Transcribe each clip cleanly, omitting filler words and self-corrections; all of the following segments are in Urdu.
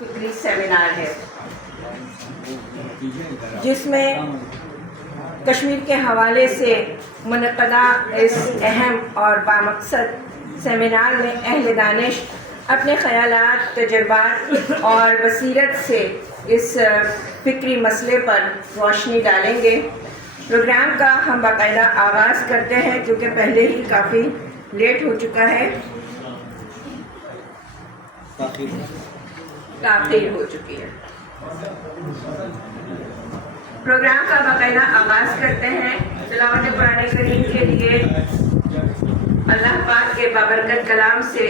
فکری سیمینار ہے جس میں کشمیر کے حوالے سے منعقدہ اس اہم اور بامقصد سیمینار میں اہل دانش اپنے خیالات، تجربات اور بصیرت سے اس فکری مسئلے پر روشنی ڈالیں گے۔ پروگرام کا ہم باقاعدہ آغاز کرتے ہیں کیونکہ پہلے ہی کافی لیٹ ہو چکا ہے، تاخیر ہو چکی ہے۔ پروگرام کا باقاعدہ آغاز کرتے ہیں تلاوت قرآن کریم کے لیے اللہ پاک کے بابرکت کلام سے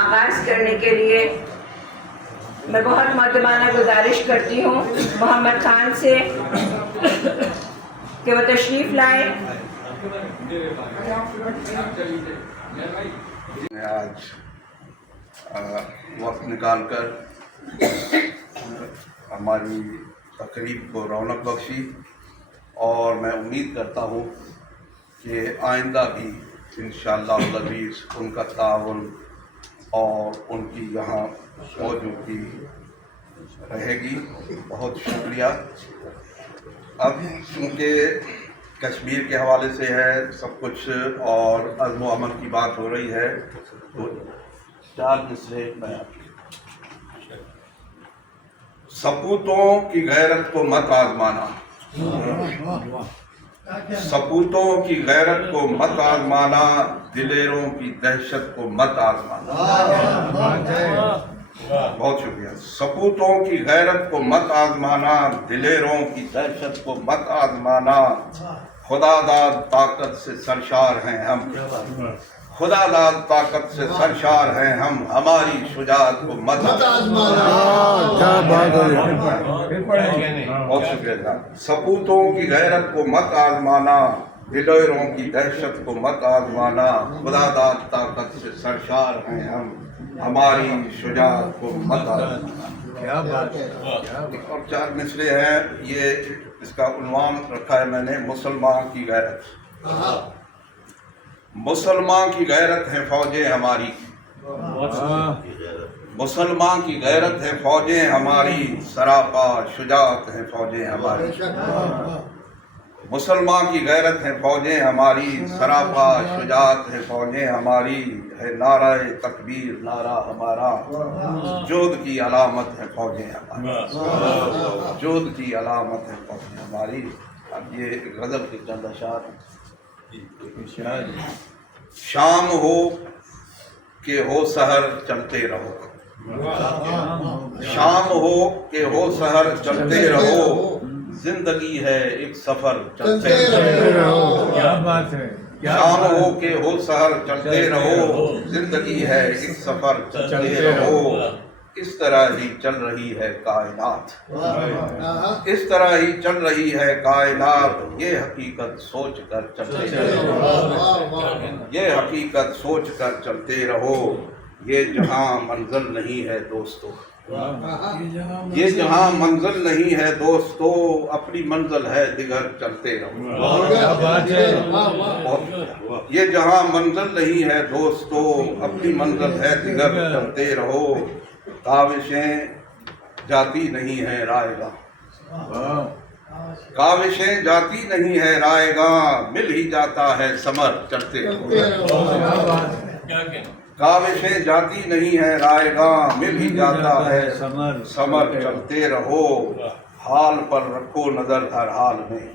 آغاز کرنے کے لیے میں بہت مؤدبانہ گزارش کرتی ہوں محمد خان سے کہ وہ تشریف لائیں۔ آج وقت نکال کر ہماری تقریب کو رونق بخشی، اور میں امید کرتا ہوں کہ آئندہ بھی انشاءاللہ العزیز ان کا تعاون اور ان کی یہاں موجودگی رہے گی۔ بہت شکریہ۔ اب چونکہ کشمیر کے حوالے سے ہے سب کچھ اور عزم و عمل کی بات ہو رہی ہے، تو 4 مصرے میں سپوتوں کی غیرت کو مت آزمانا، سپوتوں کی غیرت کو مت آزمانا، دلیروں کی دہشت کو مت آزمانا۔ بہت شکریہ۔ سپوتوں کی غیرت کو مت آزمانا، دلیروں کی دہشت کو مت آزمانا، خدا داد طاقت سے سرشار ہیں ہم، خدا داد طاقت سے سرشار ہیں ہم، ہماری شجاعت کو مت آزمانا۔ بہت شکریہ جناب۔ سپوتوں کی غیرت کو مت آزمانا، دلیروں کی دہشت کو مت آزمانا، خدا داد طاقت سے سرشار ہیں ہم، ہماری شجاعت کو مت آزمانا۔ کیا بات ہے۔ اور 4 مصرے ہیں، یہ اس کا عنوان رکھا ہے میں نے مسلمان کی غیرت۔ مسلمان کی غیرت ہے فوجیں ہماری، مسلمان کی غیرت ہے فوجیں ہماری، سراپا شجاعت ہے فوجیں ہماری۔ مسلمان کی غیرت ہے فوجیں ہماری، سراپا شجاعت ہے فوجیں ہماری، ہے نعرہ تکبیر نعرہ ہمارا، جود کی علامت ہے فوجیں ہماری، جود کی علامت ہے فوجیں ہماری۔ اب یہ غزل کے چند اشعار ہیں۔ شام ہو کہ ہو سحر چلتے رہو، شام ہو کہ ہو سحر چلتے رہو، زندگی ہے ایک سفر چلتے رہو۔ کیا بات ہے۔ شام ہو کہ ہو سحر چلتے رہو، زندگی ہے ایک سفر چلتے رہو، اس طرح ہی چل رہی ہے کائنات، اس طرح ہی چل رہی ہے کائنات، یہ حقیقت سوچ کر چلتے رہو، یہ حقیقت سوچ کر چلتے رہو، یہ جہاں منزل نہیں ہے دوستو، یہ جہاں منزل نہیں ہے دوستو، اپنی منزل ہے دیگر چلتے رہو۔ یہ جہاں منزل نہیں ہے دوستو، اپنی منزل ہے دیگر چلتے رہو، کاوشیں جاتی نہیں ہے رائے گاہ، کاوشیں جاتی نہیں ہے رائے گاہ، مل ہی جاتا ہے ثمر چلتے رہو، کاوشیں جاتی نہیں ہے رائے گاہ، مل ہی جاتا ہے ثمر چلتے رہو، حال پر رکھو نظر ہر حال میں،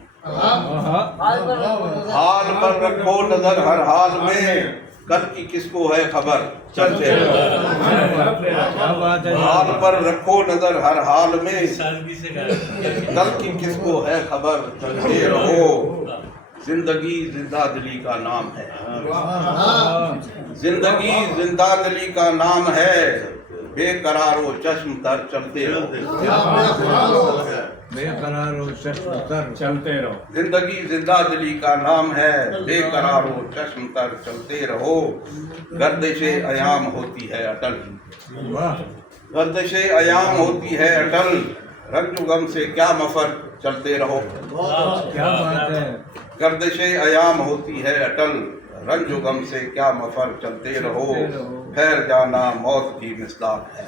حال پر رکھو نظر ہر حال میں، کل کی کس کو ہے خبر چلتے رہو، حال پر رکھو نظر ہر حال میں، کل کی کس کو ہے خبر چلتے رہو، زندگی زندہ دلی کا نام ہے، زندگی زندہ دلی کا نام ہے، بے قرار و چشم تر چلتے رہو، بے قرار و چشم تر چلتے رہو، زندگی زندہ دلی کا نام ہے، بے قرار و چشم تر چلتے رہو، گردش ایام ہوتی ہے اٹل، گردش ایام ہوتی ہے اٹل، رنج و غم سے کیا مفر چلتے رہو، کیا بات ہے۔ گردش ایام ہوتی ہے اٹل، رنج و غم سے کیا مفر چلتے رہو، خیر جانا موت کی مصداق ہے،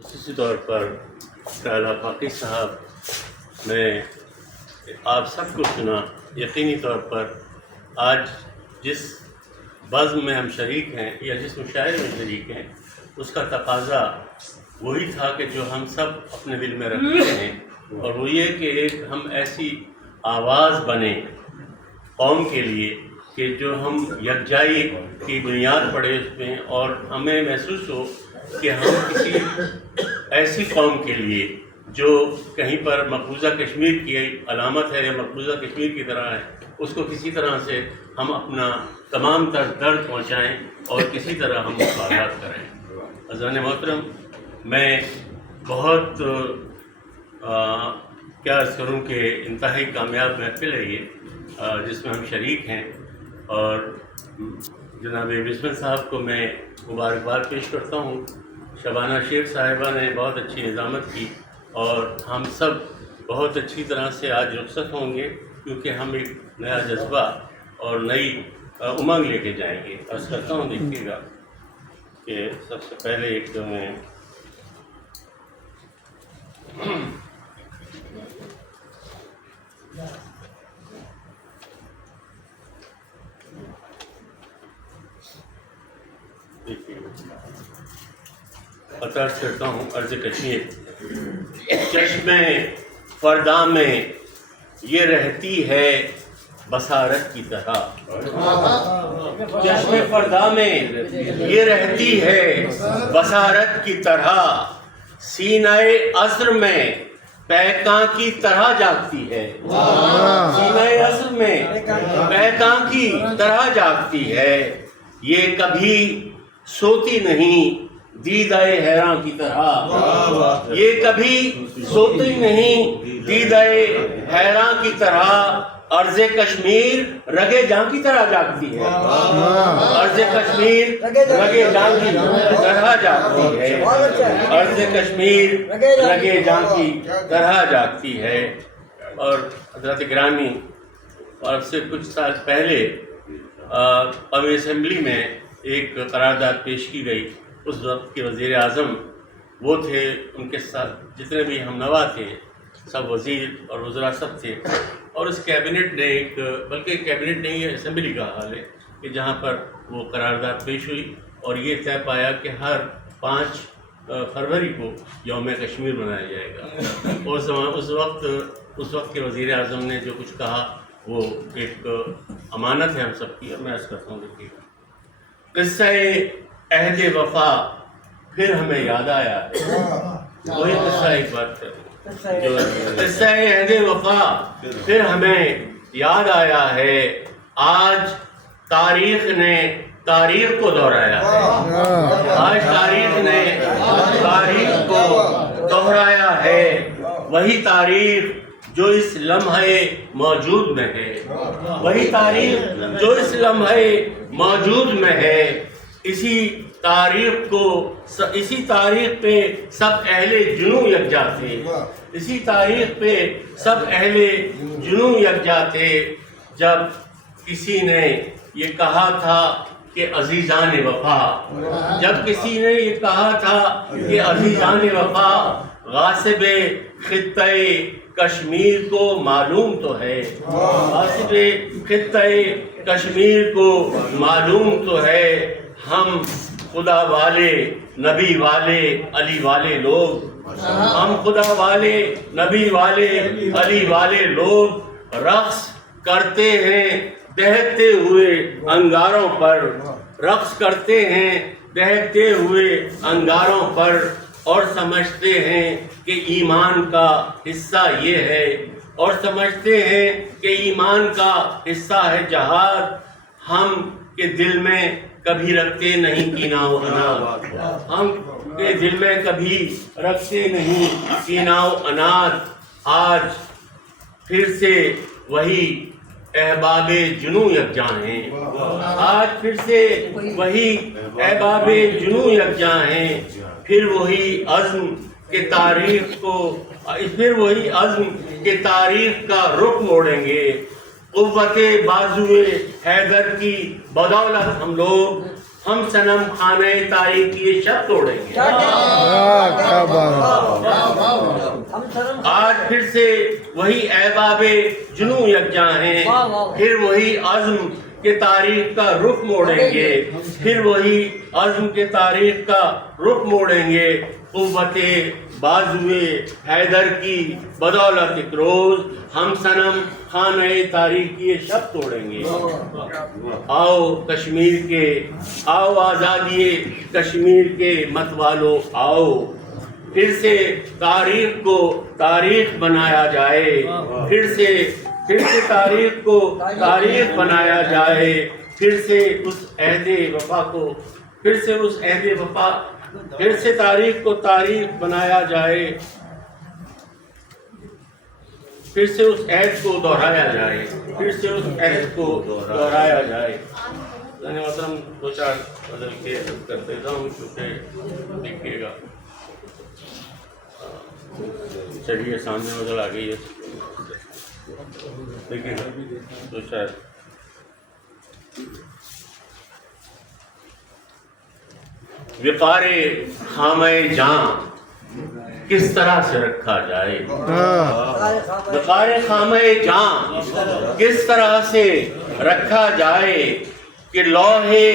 خصوصی طور پر ڈالا فاقی صاحب، میں آپ سب کو سنا، یقینی طور پر آج جس بزم میں ہم شریک ہیں یا جس مشاعرے میں شریک ہیں، اس کا تقاضا وہی تھا کہ جو ہم سب اپنے دل میں رکھتے ہیں، اور وہ یہ کہ ایک ہم ایسی آواز بنیں قوم کے لیے کہ جو ہم یکجائی کی بنیاد پڑے اس میں، اور ہمیں محسوس ہو کہ ہم کسی ایسی قوم کے لیے جو کہیں پر مقبوضہ کشمیر کی علامت ہے یا مقبوضہ کشمیر کی طرح ہے، اس کو کسی طرح سے ہم اپنا تمام تر درد پہنچائیں اور کسی طرح ہم مفادات کریں۔ عزیزان محترم، میں بہت کیا عرض کروں کہ انتہائی کامیاب محفل ہے یہ جس میں ہم شریک ہیں، اور جناب بسمل صاحب کو میں مبارکباد پیش کرتا ہوں۔ شبانہ شیخ صاحبہ نے بہت اچھی نظامت کی، اور ہم سب بہت اچھی طرح سے آج رخصت ہوں گے، کیونکہ ہم ایک نیا جذبہ اور نئی امنگ لے کے جائیں گے۔ عرض کرتا ہوں، دیکھیے گا کہ سب سے پہلے ایک تو میں عرض کرتا ہوں، عرض کشمیر۔ چشم فردا میں یہ رہتی ہے بصارت کی طرح، چشم فردا میں یہ رہتی ہے بصارت کی طرح، سینہ عصر میں پیکاں کی طرح جاگتی ہے، سینہ عصر میں پیکاں کی طرح جاگتی ہے، یہ کبھی سوتی نہیں دیدہ حیراں کی طرح، یہ کبھی سوتی نہیں دیدہ حیراں کی طرح، ارض کشمیر رگے جاں کی طرح جاگتی ہے، ارض کشمیر رگے جاں کی طرح جاگتی ہے، ارض کشمیر رگے جاں کی طرح جاگتی ہے۔ اور حضرات گرامی، اور اب سے کچھ سال پہلے قومی اسمبلی میں ایک قرارداد پیش کی گئی، اس وقت کے وزیر اعظم وہ تھے، ان کے ساتھ جتنے بھی ہم نوا تھے سب وزیر اور وزراء سب تھے، اور اس کیبنٹ نے ایک، بلکہ کیبنٹ نہیں ہے، اسمبلی کا حال ہے کہ جہاں پر وہ قرارداد پیش ہوئی، اور یہ طے پایا کہ ہر 5 فروری کو یوم کشمیر منایا جائے گا۔ اور اس وقت کے وزیر اعظم نے جو کچھ کہا وہ ایک امانت ہے ہم سب کی، اور میں عرض کرتا ہوں، دیکھیے گا قصہ عہد وفا پھر ہمیں یاد آیا ہے، وہی قصہ ایک بات ہے جو قصہ عہد وفا پھر ہمیں یاد آیا ہے، آج تاریخ نے تاریخ کو دہرایا ہے، آج تاریخ نے تاریخ کو دہرایا ہے، وہی تاریخ جو اس لمحے موجود میں ہے، وہی تاریخ جو اس لمحے موجود میں ہے، اسی تاریخ پہ سب اہل جنوں یکجا تھے، اسی تاریخ پہ سب اہل جنوں یکجا تھے، جب کسی نے یہ کہا تھا کہ عزیزان وفا، جب کسی نے یہ کہا تھا کہ عزیزان وفا غاصب خطہ کشمیر کو معلوم تو ہے، غاصب خطہ کشمیر کو معلوم تو ہے، ہم خدا والے نبی والے علی والے لوگ، ہم خدا والے نبی والے علی والے لوگ، رقص کرتے ہیں دہتے ہوئے انگاروں پر، رقص کرتے ہیں دہتے ہوئے انگاروں پر، اور سمجھتے ہیں کہ ایمان کا حصہ یہ ہے، اور سمجھتے ہیں کہ ایمان کا حصہ ہے جہاد، ہم کے دل میں کبھی رکھتے نہیں کینہ و اناد، ہم کے دل میں کبھی رکھتے نہیں کینہ و اناد، آج پھر سے وہی احباب جنوں یکجاں ہیں، آج پھر سے وہی احباب جنوں یکجاں ہیں، پھر وہی عزم کہ تاریخ کو، پھر وہی عزم کہ تاریخ کا رخ موڑیں گے، قوت بازوئے حیدر کی بدولت ہم لوگ ہم صنم خانہ تاریخ کی یہ شب توڑیں گے۔ آج پھر سے وہی احباب جنوں یکجاں ہیں، پھر وہی عزم کہ تاریخ کا رخ موڑیں گے، پھر وہی عزم کہ تاریخ کا رخ موڑیں گے، قوت بازوئے حیدر کی بدولت ایک روز ہم صنم خانہ تاریخ کی یہ شب توڑیں گے۔ آؤ کشمیر کے، آؤ آزادی کشمیر کے متوالو، آؤ پھر سے تاریخ کو تاریخ بنایا جائے، پھر سے تاریخ کو تاریخ بنایا جائے، پھر سے اس عہد وفا کو، پھر سے تاریخ کو تاریخ بنایا جائے، پھر سے اس عہد کو دہرایا جائے، پھر سے اس عہد کو دہرایا جائے۔ محترم دو چار بدل کے کر دیتا ہوں کیونکہ دیکھیے گا، چلیے سامنے بدل آ گئی ہے، دیکھیے گا دو چار۔ وقار خامہ جاں کس طرح سے رکھا جائے، وقار خامہ جاں کس طرح سے رکھا جائے، کہ لوہے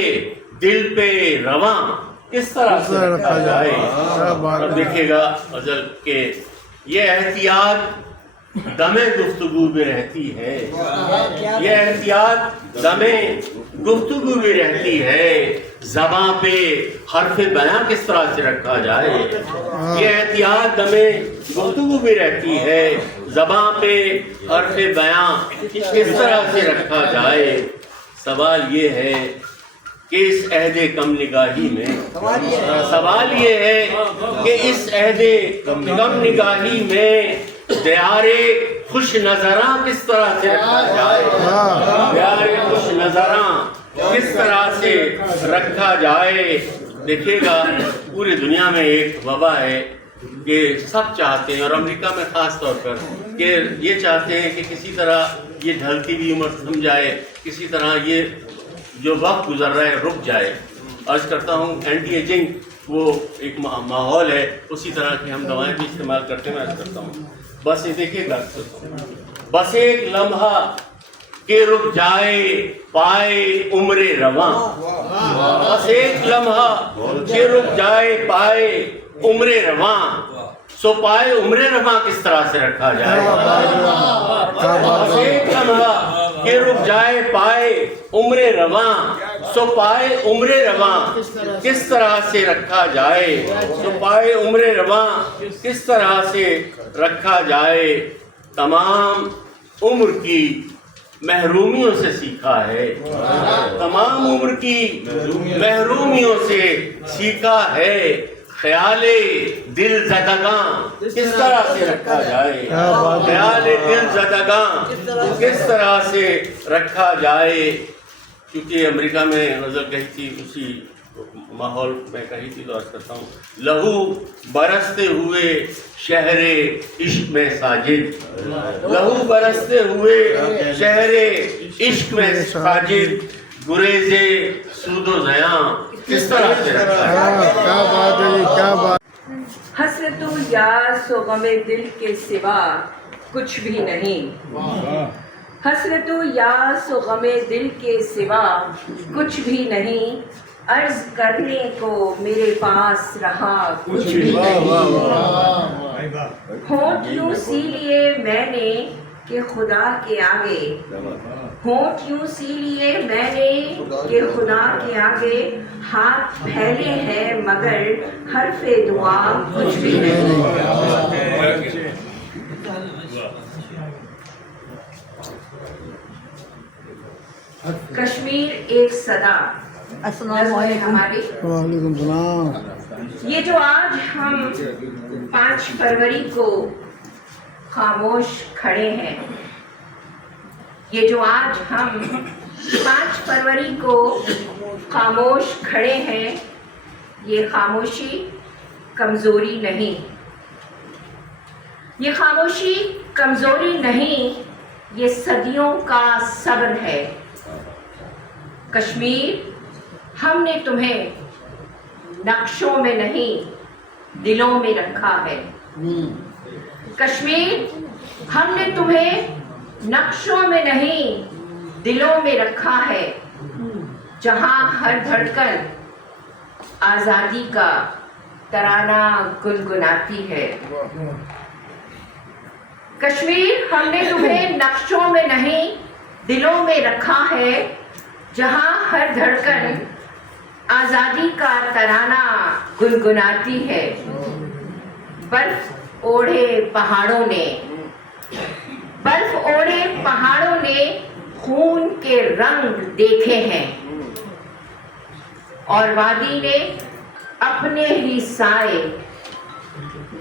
دل پہ رواں کس طرح سے رکھا جائے۔ اب دیکھیے گا غزل کہ یہ احتیاط دم گفتگو بھی رہتی ہے، یہ احتیاط دم گفتگو بھی رہتی ہے، زباں پہ حرف بیاں کس طرح سے رکھا جائے، یہ احتیاط دم گفتگو بھی رہتی ہے، زباں پہ حرف بیاں کس طرح سے رکھا جائے۔ سوال یہ ہے کہ اس عہد کم نگاہی میں، سوال یہ ہے کہ اس عہد کم نگاہی میں دیار خوش نظراں کس طرح سے رکھا جائے، دیار خوش نظراں کس طرح سے رکھا جائے۔ دیکھیے گا پوری دنیا میں ایک وبا ہے کہ سب چاہتے ہیں، اور امریکہ میں خاص طور پر، کہ یہ چاہتے ہیں کہ کسی طرح یہ ڈھلتی ہوئی عمر تھم جائے، کسی طرح یہ جو وقت گزر رہا ہے رک جائے۔ عرض کرتا ہوں اینٹی ایجنگ وہ ایک ماحول ہے، اسی طرح کی ہم دوائیں بھی استعمال کرتے ہیں۔ میں عرض کرتا ہوں بس یہ دیکھیے گا، بس ایک لمحہ کہ رک جائے پائے عمر رواں، بس ایک لمحہ کہ رک جائے پائے عمر رواں، سو پائے عمر رواں کس طرح سے رکھا جائے، بس ایک لمحہ کہ رک جائے پائے عمر رواں، سو پائے عمر رواں کس طرح سے رکھا جائے، سو پائے عمر رواں کس طرح سے رکھا جائے۔ تمام عمر کی محرومیوں سے سیکھا ہے، تمام عمر کی محرومیوں سے سیکھا ہے، خیال دل زدگاں کس طرح سے رکھا جائے، خیال دل زدگاں کس طرح سے رکھا جائے۔ کیونکہ امریکہ میں غزل کہی تھی، اسی ماحول میں کہی تھی، تو عرض کرتا ہوں، لہو برستے ہوئے شہر عشق میں ساجد، لہو برستے ہوئے شہر عشق میں ساجد، گریز سود و زیاں کس طرح سے رکھا ہے۔ کیا بات ہے، کیا بات۔ حسرت و یاس و غم دل کے سوا کچھ بھی نہیں، حسرت و یاس و غم دل کے سوا کچھ بھی نہیں، عرض کرنے کو میرے پاس رہا کچھ بھی نہیں، ہونٹ یوں سی لیے میں نے کہ خدا کے آگے، ہونٹ یوں سی لیے میں نے کہ خدا کے آگے، ہاتھ پھیلے ہیں مگر حرف دعا کچھ بھی نہیں۔ کشمیر ایک صدا، السلام علیکم۔ ہماری وعلیکم السلام۔ یہ جو آج ہم 5 فروری کو خاموش کھڑے ہیں، یہ جو آج ہم 5 فروری کو خاموش کھڑے ہیں، یہ خاموشی کمزوری نہیں، یہ خاموشی کمزوری نہیں، یہ صدیوں کا صبر ہے۔ کشمیر، ہم نے تمہیں نقشوں میں نہیں دلوں میں رکھا ہے۔ کشمیر، ہم نے تمہیں نقشوں میں نہیں دلوں میں رکھا ہے، جہاں ہر دھڑکن آزادی کا ترانہ گنگناتی ہے۔ کشمیر، ہم نے تمہیں نقشوں میں نہیں دلوں میں رکھا ہے، جہاں ہر دھڑکن آزادی کا ترانہ گنگناتی ہے۔ برف اوڑھے پہاڑوں نے خون کے رنگ دیکھے ہیں، اور وادی نے اپنے ہی سائے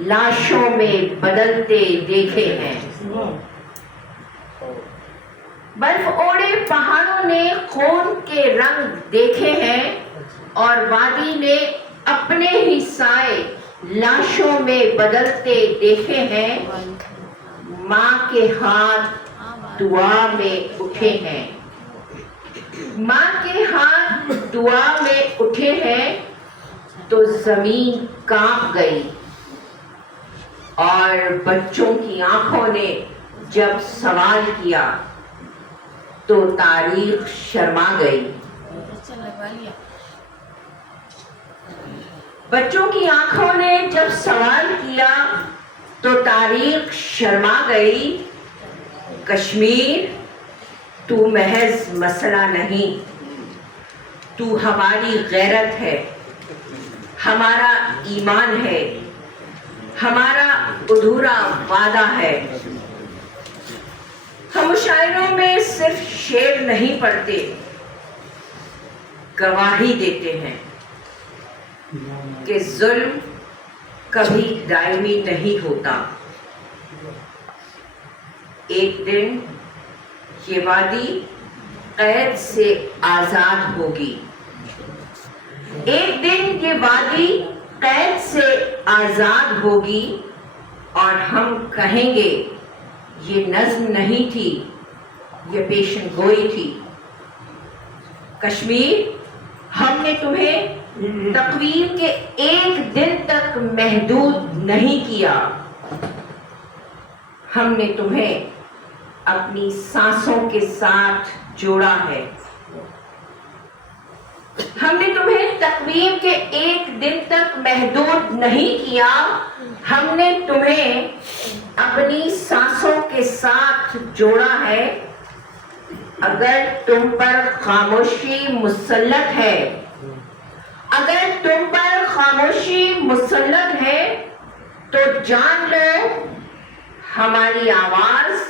لاشوں میں بدلتے دیکھے ہیں۔ برف اوڑھے پہاڑوں نے خون کے رنگ دیکھے ہیں، اور وادی نے اپنے ہی سائے لاشوں میں بدلتے دیکھے ہیں۔ ماں کے ہاتھ دعا میں اٹھے ہیں، ماں کے ہاتھ دعا میں اٹھے ہیں، تو زمین کانپ گئی، اور بچوں کی آنکھوں نے جب سوال کیا تو تاریخ شرما گئی۔ بچوں کی آنکھوں نے جب سوال کیا تو تاریخ شرما گئی۔ کشمیر، تو محض مسئلہ نہیں، تو ہماری غیرت ہے، ہمارا ایمان ہے، ہمارا ادھورا وعدہ ہے۔ ہم مشاعروں میں صرف شعر نہیں پڑھتے، گواہی دیتے ہیں کہ ظلم کبھی دائمی نہیں ہوتا۔ ایک دن یہ وادی قید سے آزاد ہوگی، ایک دن یہ وادی قید سے آزاد ہوگی، اور ہم کہیں گے یہ نظم نہیں تھی، یہ پیشن گوئی تھی۔ کشمیر، ہم نے تمہیں تقویم کے ایک دن تک محدود نہیں کیا، ہم نے تمہیں اپنی سانسوں کے ساتھ جوڑا ہے۔ ہم نے تمہیں تقویم کے ایک دن تک محدود نہیں کیا، ہم نے تمہیں اپنی سانسوں کے ساتھ جوڑا ہے۔ اگر تم پر خاموشی مسلط ہے، اگر تم پر خاموشی مسلط ہے، تو جان لو ہماری آواز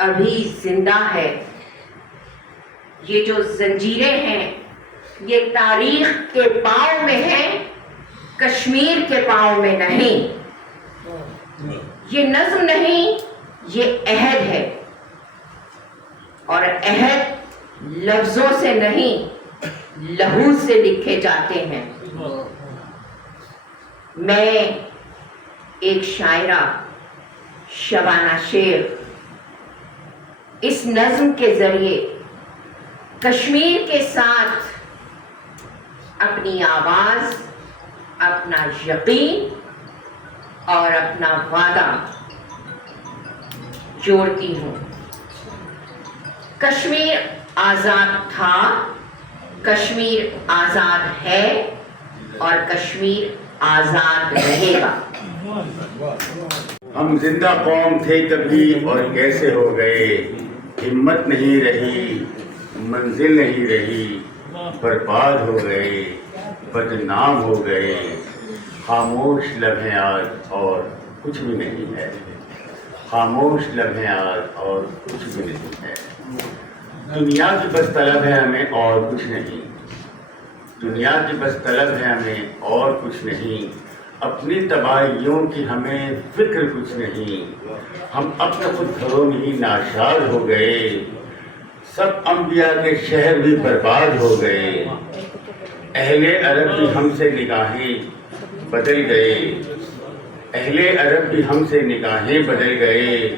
ابھی زندہ ہے۔ یہ جو زنجیریں ہیں یہ تاریخ کے پاؤں میں ہیں، کشمیر کے پاؤں میں نہیں۔ یہ نظم نہیں، یہ عہد ہے، اور عہد لفظوں سے نہیں لہو سے لکھے جاتے ہیں۔ میں ایک شاعرہ، شبانہ شیر، اس نظم کے ذریعے کشمیر کے ساتھ اپنی آواز، اپنا یقین اور اپنا وعدہ جوڑتی ہوں۔ کشمیر آزاد تھا، کشمیر آزاد ہے، اور کشمیر آزاد رہے گا۔ ہم زندہ قوم تھے کبھی اور کیسے ہو گئے، ہمت نہیں رہی، منزل نہیں رہی، برباد ہو گئے، بدنام ہو گئے، خاموش لب ہیں آج اور کچھ بھی نہیں ہے، خاموش لب ہیں آج اور کچھ بھی نہیں ہے۔ دنیا کی بس طلب ہے ہمیں اور کچھ نہیں، دنیا کی بس طلب ہے ہمیں اور کچھ نہیں، اپنی تباہیوں کی ہمیں فکر کچھ نہیں، ہم اب تک خود گھروں میں ہی ناشاد ہو گئے، سب انبیاء کے شہر بھی برباد ہو گئے، اہل عرب بھی ہم سے نگاہیں بدل گئے، اہل عرب بھی ہم سے نگاہیں بدل گئے،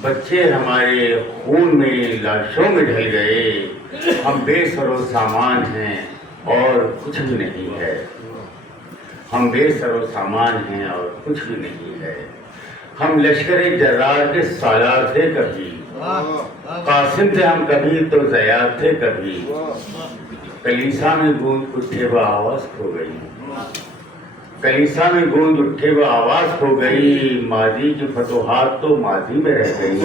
بچے ہمارے خون میں لاشوں میں ڈھل گئے، ہم بے سر و سامان ہیں اور کچھ بھی نہیں ہے، ہم بے سر و سامان ہیں اور کچھ بھی نہیں ہے، ہم لشکر جرار کے سالار تھے کبھی، قاسم تھے ہم کبھی تو زیاد تھے کبھی، کلیسا میں گونج اٹھے وہ آواز کھو گئی، کلیسا میں گونج اٹھے وہ آواز کھو گئی، ماضی کی فتوحات تو ماضی میں رہ گئی،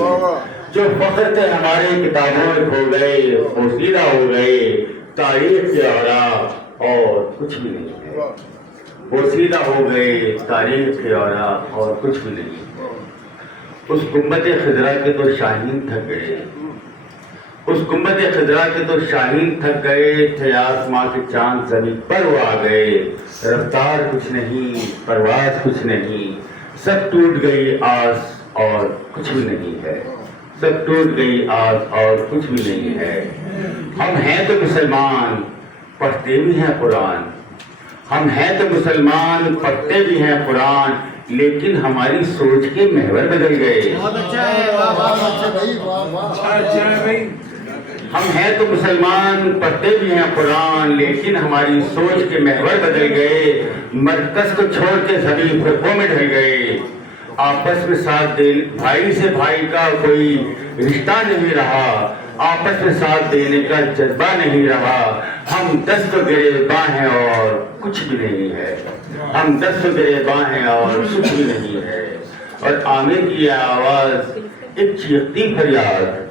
جو فخر تھے ہمارے کتابوں میں کھو گئے، پوشیدہ ہو گئے تاریخ کے اوراق اور کچھ بھی نہیں ہے، پوشیدہ ہو گئے تاریخ کے اوراق اور کچھ بھی نہیں ہے۔ اس گنبد خضرا کے تو شاہین تھک گئے، اس گنبد خضرا کے تو شاہین تھک گئے، تھے آسماں کے چاند زمین پر وہ آ گئے، رفتار کچھ نہیں پرواز کچھ نہیں، سب ٹوٹ گئی آس اور کچھ بھی نہیں ہے، سب ٹوٹ گئی آس اور کچھ بھی نہیں ہے۔ ہم ہیں تو مسلمان پڑھتے بھی ہیں قرآن، ہم ہیں تو مسلمان پڑھتے بھی ہیں قرآن، لیکن ہماری سوچ کے محور بدل گئے۔ ہم ہیں تو مسلمان پڑھتے بھی ہیں قرآن، لیکن ہماری سوچ کے محور بدل گئے، مرکز کو چھوڑ کے سبھی فرقوں میں ڈھل گئے، آپس میں ساتھ دے بھائی سے بھائی کا کوئی رشتہ نہیں رہا، آپس میں ساتھ دینے کا جذبہ نہیں رہا، ہم دست گریباں ہیں اور کچھ بھی نہیں ہے، ہم دست گریباں ہیں اور کچھ بھی نہیں ہے۔ اور عامر کی آواز ایک چیختی فریاد،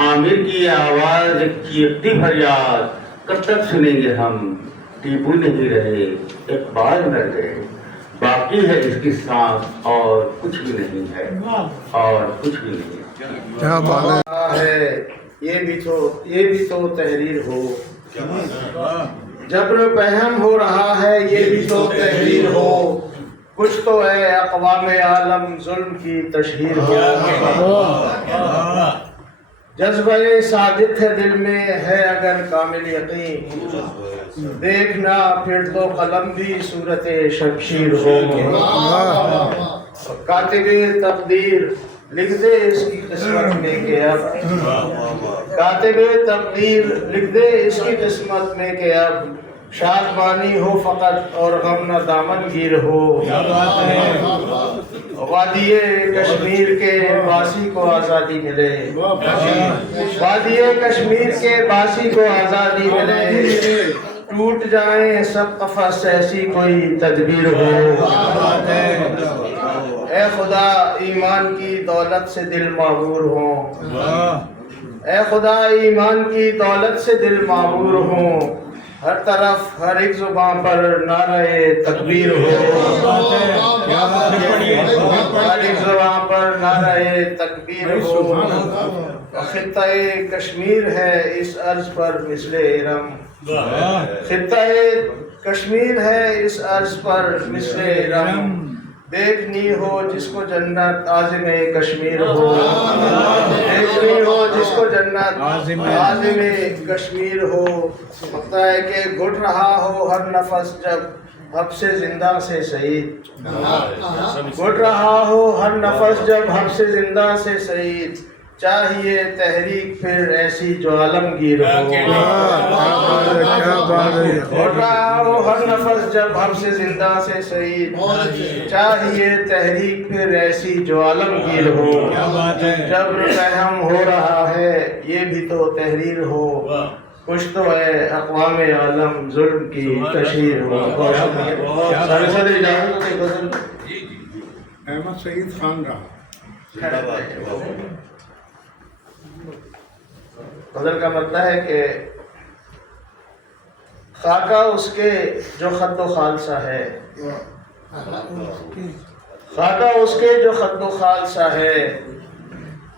عامر کی آواز ایک چیختی فریاد، کب تک سنیں گے ہم، ٹیپو نہیں رہے اقبال مر گئے، باقی ہے اس کی سانس اور کچھ بھی نہیں ہے، اور کچھ بھی نہیں ہے۔ کیا بات ہے، یہ بھی تو تحریر ہو، جبر پہم ہو رہا ہے یہ بھی تو تحریر ہو، کچھ تو ہے اقوام عالم ظلم کی تشہیر ہو، جذبہ صادق ہے دل میں ہے اگر کامل یقین، دیکھنا پھر تو قلم بھی صورت شمشیر ہو، کاتب تقدیر لکھ دے اس کی قسمت میں کہ اب، کاتب تقدیر لکھ دے اس کی قسمت میں کہ اب، شادمانی ہو فقط اور غم نہ دامن گیر ہو، وادی کشمیر کے باسی کو آزادی ملے، وادی کشمیر کے باسی کو آزادی ملے، ٹوٹ جائیں سب قفس ایسی کوئی تدبیر ہو، اے خدا ایمان کی دولت سے دل معمور ہوں، اے خدا ایمان کی دولت سے دل معمور ہوں، ہر طرف ہر ایک زبان پر نعرہ تکبیر ہو، ہر ایک زبان پر نعرہ تکبیر ہو، خطہ کشمیر ہے اس عرض پر مثل ارم، خطہ کشمیر ہے اس عرض پر مثل ارم، دیکھنی ہو جس کو جنت عازم کشمیر ہو، دیکھنی ہو جس کو جنت عازم کشمیر ہو، لگتا ہے کہ گھٹ رہا ہو ہر نفس جب حب سے زندہ سے شہید، گھٹ رہا ہو ہر نفس جب حب سے زندہ سے شہید، چاہیے تحریک پھر ایسی جو عالمگیر ہو، گھٹ رہا ہو ہر نفس جب حب سے زندہ سے شہید، چاہیے تحریک پھر ایسی جو عالمگیر ہو، جب رحم ہو رہا ہے یہ بھی تو تحریر ہو، کچھ تو ہے اقوام عالم ظلم کی تشہیر ہو۔ احمد سعید خان رہا، غزل کا مطلب ہے کہ خاکہ اس کے جو خط و خالصہ ہے، خاکہ اس کے جو خط و خال سا ہے،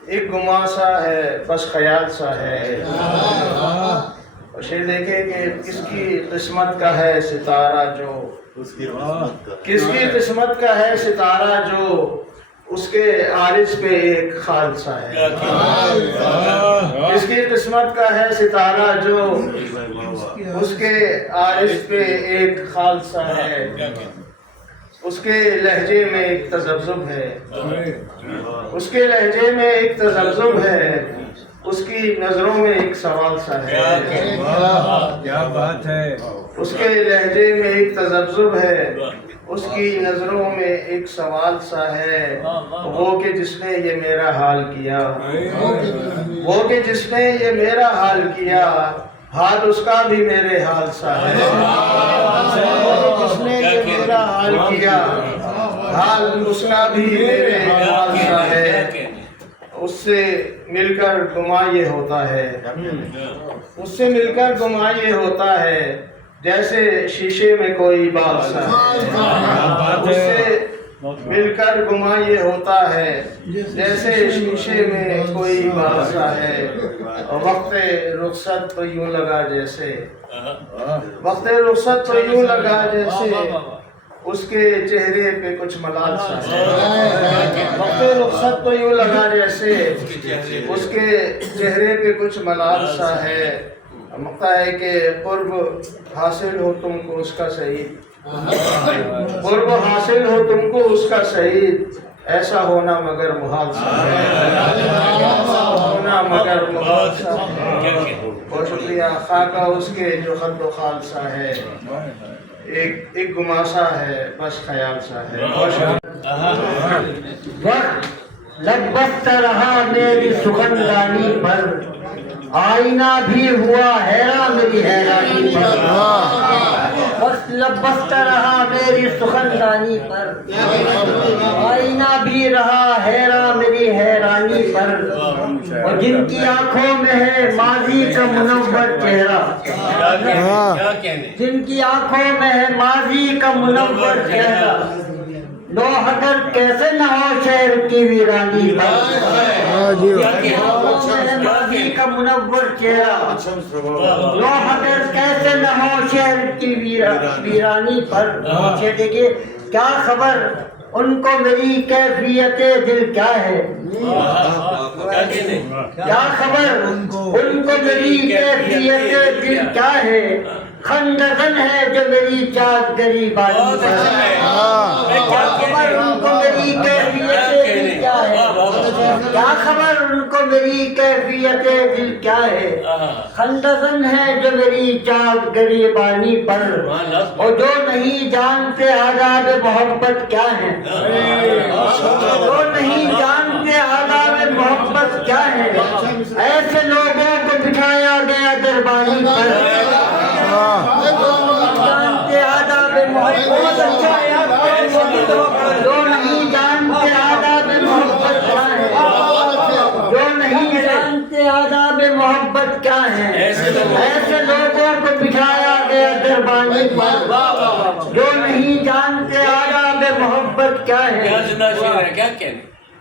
ایک گما سا ہے بس خیال سا ہے، اور یہ دیکھیں کہ کس کی قسمت کا ہے ستارہ جو، کس کی قسمت کا ہے ستارہ جو اس کے عارض پہ ایک خالصہ ہے، کس کی قسمت کا ہے ستارہ جو اس کے عارض پہ ایک خالصہ ہے، اس کے لہجے میں ایک تذبذب ہے، اس کے لہجے میں ایک تذبذب ہے، اس کی نظروں میں ایک سوال سا ہے، کیا بات ہے، اس کے لہجے میں ایک تذبذب ہے، اس کی نظروں میں ایک سوال سا ہے، وہ کہ جس نے یہ میرا حال کیا، وہ کہ جس نے یہ میرا حال کیا، حال اس کا بھی میرے حال سا ہے، وہ کہ جس نے یہ میرا حال کیا، حال اس کا بھی میرے حال سا ہے، اس سے مل کر گما یہ ہوتا ہے، اس سے مل کر گما یہ ہوتا ہے جیسے شیشے میں کوئی بال سا ہے، اس سے مل کر گما یہ ہوتا ہے جیسے شیشے میں کوئی بال سا ہے، وقت رخصت تو یوں لگا جیسے، وقت رخصت تو یوں لگا جیسے اس کے چہرے پہ کچھ ملال سا ہے، وقت رخصت تو یوں لگا جیسے اس کے چہرے پہ کچھ ملال سا ہے، مقتا ہے کہ قرب حاصل ہو تم کو اس کا سعید، قرب حاصل ہو تم کو اس کا سعید، ایسا ہونا مگر محال سا ہے، ایسا ہونا مگر محال سا ہے، بہت شکریہ خاکہ اس کے جو خد و خال سا ہے، ایک گماسا ہے بس خیال سا ہے، بہت شکریہ۔ وقت لب بستہ رہا میری سخندانی پر، آئینہ بھی ہوا حیران میری حیرانی پر، وقت لب بستہ رہا میری سخندانی پر، آئینہ بھی رہا حیران میری حیرانی پر، اور جن کی آنکھوں میں ہے ماضی کا منور چہرہ، جن کی آنکھوں میں ہے ماضی کا منور چہرہ، لو اگر کیسے نہ ہو شہر کی ویرانی پر، ماضی کا منور چہرہ، لو اگر کیسے نہ ہو شہر کی ویرانی پر، دیکھیے کیا خبر ان کو میری کیفیت دل کیا ہے، کیا خبر ان کو میری کیفیت دل کیا ہے، خندقن ہے جو میری چاک گریبانی پر، کیا خبر ان کو میری کیفیت دل کیا ہے، کیا خبر ان کو میری کیفیت دل کیا ہے، خندقن ہے جو میری چاک گریبانی پر، اور جو نہیں جانتے آداب محبت کیا ہے، جو نہیں جانتے آداب محبت کیا ہے، ایسے لوگوں کو بٹھایا گیا دربانی پر، جانتے آداب محبت کیا ہے، جو نہیں جانتے آداب محبت کیا ہے، جو نہیں جانتے آداب محبت کیا ہے، ایسے لوگوں کو بٹھایا گیا دربانی پر، جو نہیں جانتے آداب محبت کیا ہے،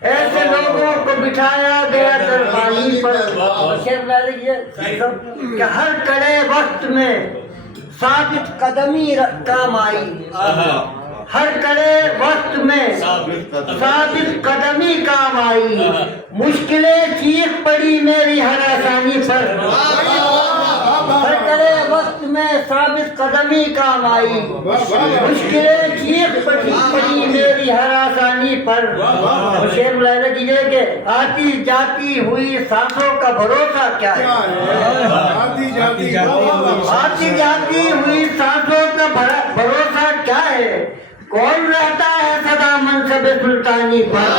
ایسے لوگوں کو بٹھایا گیا دربانی پر، کہ ہر کڑے وقت میں ثابت قدمی کام آئی، ہر کڑے وقت میں ثابت قدمی کام آئی، مشکلیں چیخ پڑی میری ہر آسانی پر، ہر کڑے وقت میں ثابت قدمی کام آئی، مشکلیں چیخ پڑی میری ہر آسانی پر، شعر ملاحظہ کیجیے کہ آتی جاتی ہوئی سانسوں کا بھروسہ کیا ہے، آتی جاتی ہوئی سانسوں کا بھروسہ کیا ہے، کون رہتا ہے سدا منصب سلطانی پر،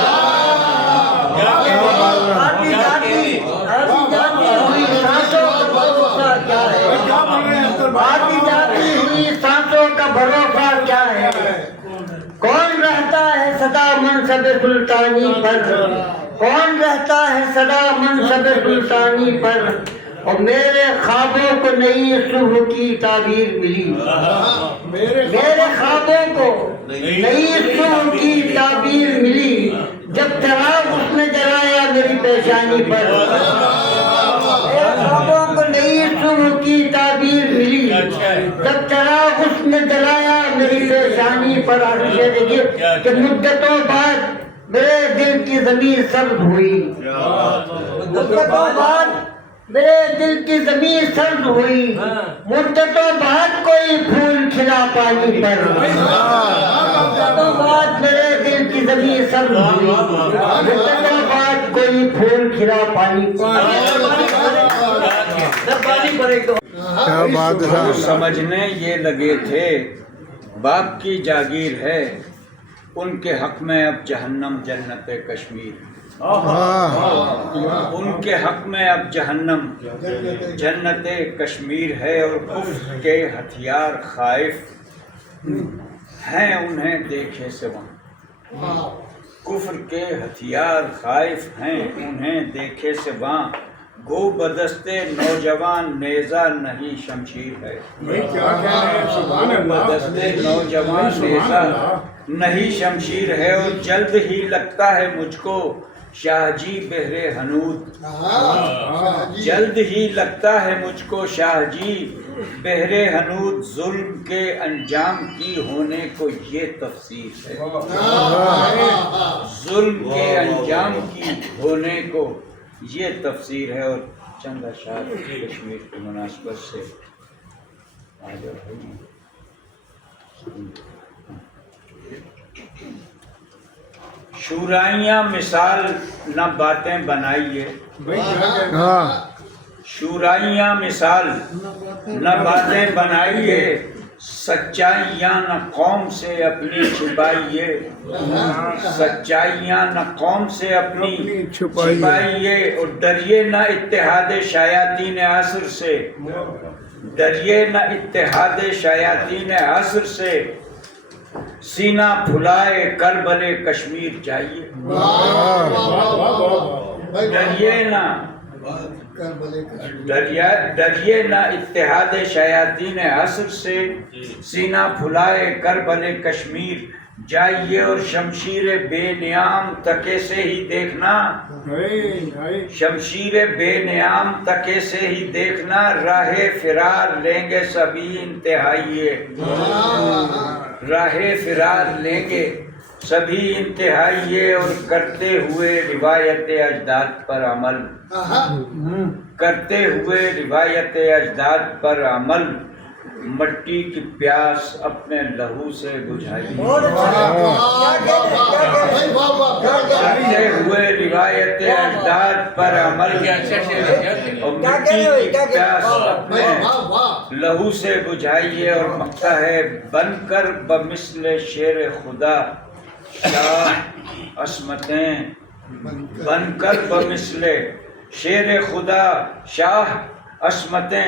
آتی جاتی ہوئی سانسوں کا بھروسہ کیا ہے، آتی جاتی ہوئی سانسوں کا بھروسہ کیا ہے، کون رہتا ہے سدا منصب سلطانی پر، کون رہتا ہے سدا منصب سلطانی پر، اور میرے خوابوں کو نئی صبح کی تعبیر ملی، میرے خوابوں کو نئی صبح کی تعبیر ملی، جب چراغ اس نے جلایا میری پیشانی پر، میرے خوابوں کو نئی صبح کی تعبیر ملی، جب چراغ اس نے جلایا میری پیشانی پر، آخر دیکھیے کہ مدتوں بعد میرے دل کی زمین سرد ہوئی، مدتوں بعد میرے دل کی زمین سرد ہوئی، مدتوں بعد کوئی پھول کھلا پانی پر، مدتوں بعد میرے دل کی زمین سبز ہوئی مدتوں بعد کوئی پھول کھلا پانی کیا بات ہے وہ سمجھنے یہ لگے تھے باپ کی جاگیر ہے ان کے حق میں اب جہنم جنت کشمیر ان کے حق میں اب جہنم جنت کشمیر ہے اور کفر کے ہتھیار خائف ہیں انہیں دیکھے سے وہاں کفر کے ہتھیار خائف ہیں انہیں دیکھے سے وہاں گو بدستے نوجوان نیزہ نہیں شمشیر ہے بدستے نوجوان نیزہ نہیں شمشیر ہے اور جلد ہی لگتا ہے مجھ کو شاہ جی بہرے حنود جلد ہی لگتا ہے مجھ کو شاہ جی بہرے حنود ظلم کے انجام کی ہونے کو یہ تفسیر ہے ظلم کے انجام کی ہونے کو یہ تفسیر ہے اور چند اشعار کشمیر کی مناسبت سے شورائیاں مثال نہ باتیں بنائیے شورائیاں مثال نہ باتیں بنائیے سچائیاں نہ قوم سے اپنی چھپائیے سچائیاں نہ قوم سے اپنی چھپائیے اور ڈریے نہ اتحاد شیاطین عصر سے ڈریے نہ اتحاد شیاطین عصر سے سینہ پھلائے کربل کشمیر جائیے ڈریے نہ ڈریے نہ اتحاد شیاطین عصر سے سینہ پھلائے کربل کشمیر جائیے اور شمشیر بے نیام تکے سے ہی دیکھنا شمشیر بے نیام تکے سے ہی دیکھنا راہ فرار لیں گے سبھی انتہائیے راہ فرار لیں گے سبھی انتہائیے اور کرتے ہوئے روایت اجداد پر عمل کرتے ہوئے روایت اجداد پر عمل مٹی کی پیاس اپنے لہو سے بجھائیے کرتے ہوئے روایت اجداد پر عمل اور مٹی کی پیاس اپنے لہو سے بجھائیے اور مکتا ہے بن کر بمثل شیر خدا شاہ عصمتیں بن کر بمثل شیر خدا شاہ عصمتیں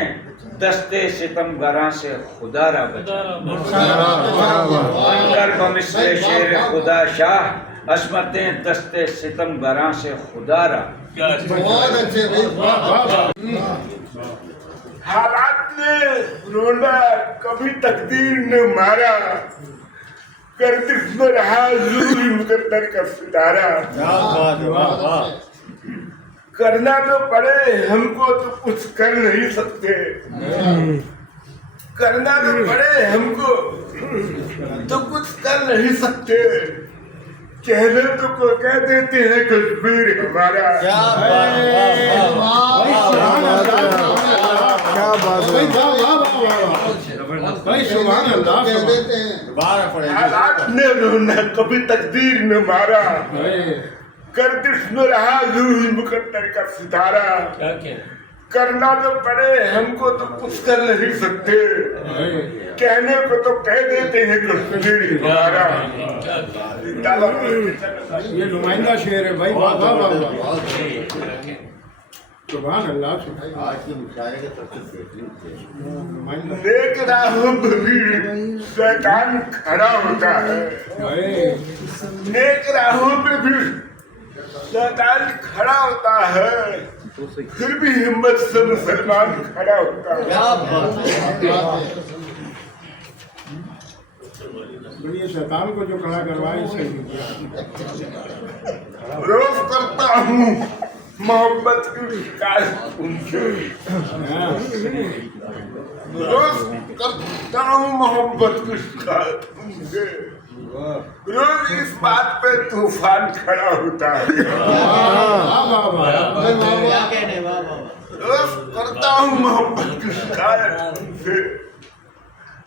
دستے ستم گراں سے خدا را بچا بن کر بمثل شیر خدا شاہ عصمتیں دستے ستم گراں سے خدا را حالات نے رونا کبھی تقدیر نے مارا گردش میں رہا ضروری مقدر کا ستارہ کرنا تو پڑے ہم کو تو کچھ کر نہیں سکتے کرنا تو پڑے ہم کو تو کچھ کر نہیں سکتے کہنے تو کو کہہ دیتے ہیں کشمیر ہمارا کیا بات حالات نے رونا کبھی تقدیر نے مارا گردش میں رہا ضروری مقدر کا ستارہ کرنا تو پڑے ہم کو تو کچھ کر نہیں سکتے کہنے کو تو کہہ دیتے ہیں کشمیر ہمارا یہ نمائندہ شعر ہے بھائی واہ واہ واہ سبحان اللہ نیک راہوں پہ بھی شیطان کھڑا ہوتا ہے نیک راہوں پہ بھی شیطان کھڑا ہوتا ہے پھر بھی ہمت سے مسلمان کھڑا ہوتا ہے یہ شیطان کو جو کھڑا کروائے اسے روز کرتا ہوں محبت کی شکایت ان سے روز کرتا ہوں محبت کی شکایت ان سے روز اس بات پہ طوفان کھڑا ہوتا ہے روز کرتا ہوں محبت کی شکایت ان سے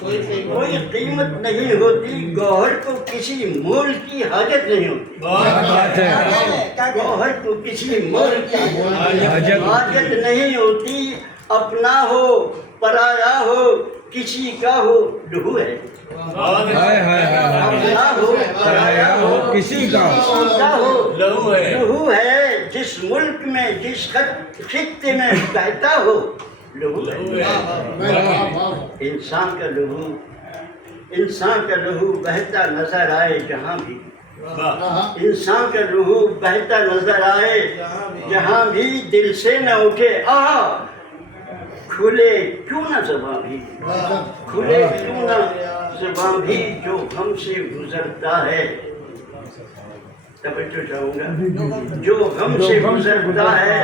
کوئی قیمت نہیں ہوتی، گوہر کو کسی مول کی حاجت نہیں ہوتی، گوہر کو کسی مول کی حاجت نہیں ہوتی، اپنا ہو پرایا ہو کسی کا ہو لہو ہے، اپنا ہو پرایا ہو کسی کا ہو لہو ہے، جس ملک میں جس خطے میں بہتا ہو لہو ہے، انسان کا لہو بہتا نظر آئے جہاں بھی، انسان کا لہو بہتا نظر آئے جہاں بھی، دل سے نہ اٹھے آہا کھلے کیوں نہ زباں بھی، کھلے کیوں نہ زباں بھی، جو ہم سے گزرتا ہے، توجہ چاہوں گا، جو ہم سے گزرتا ہے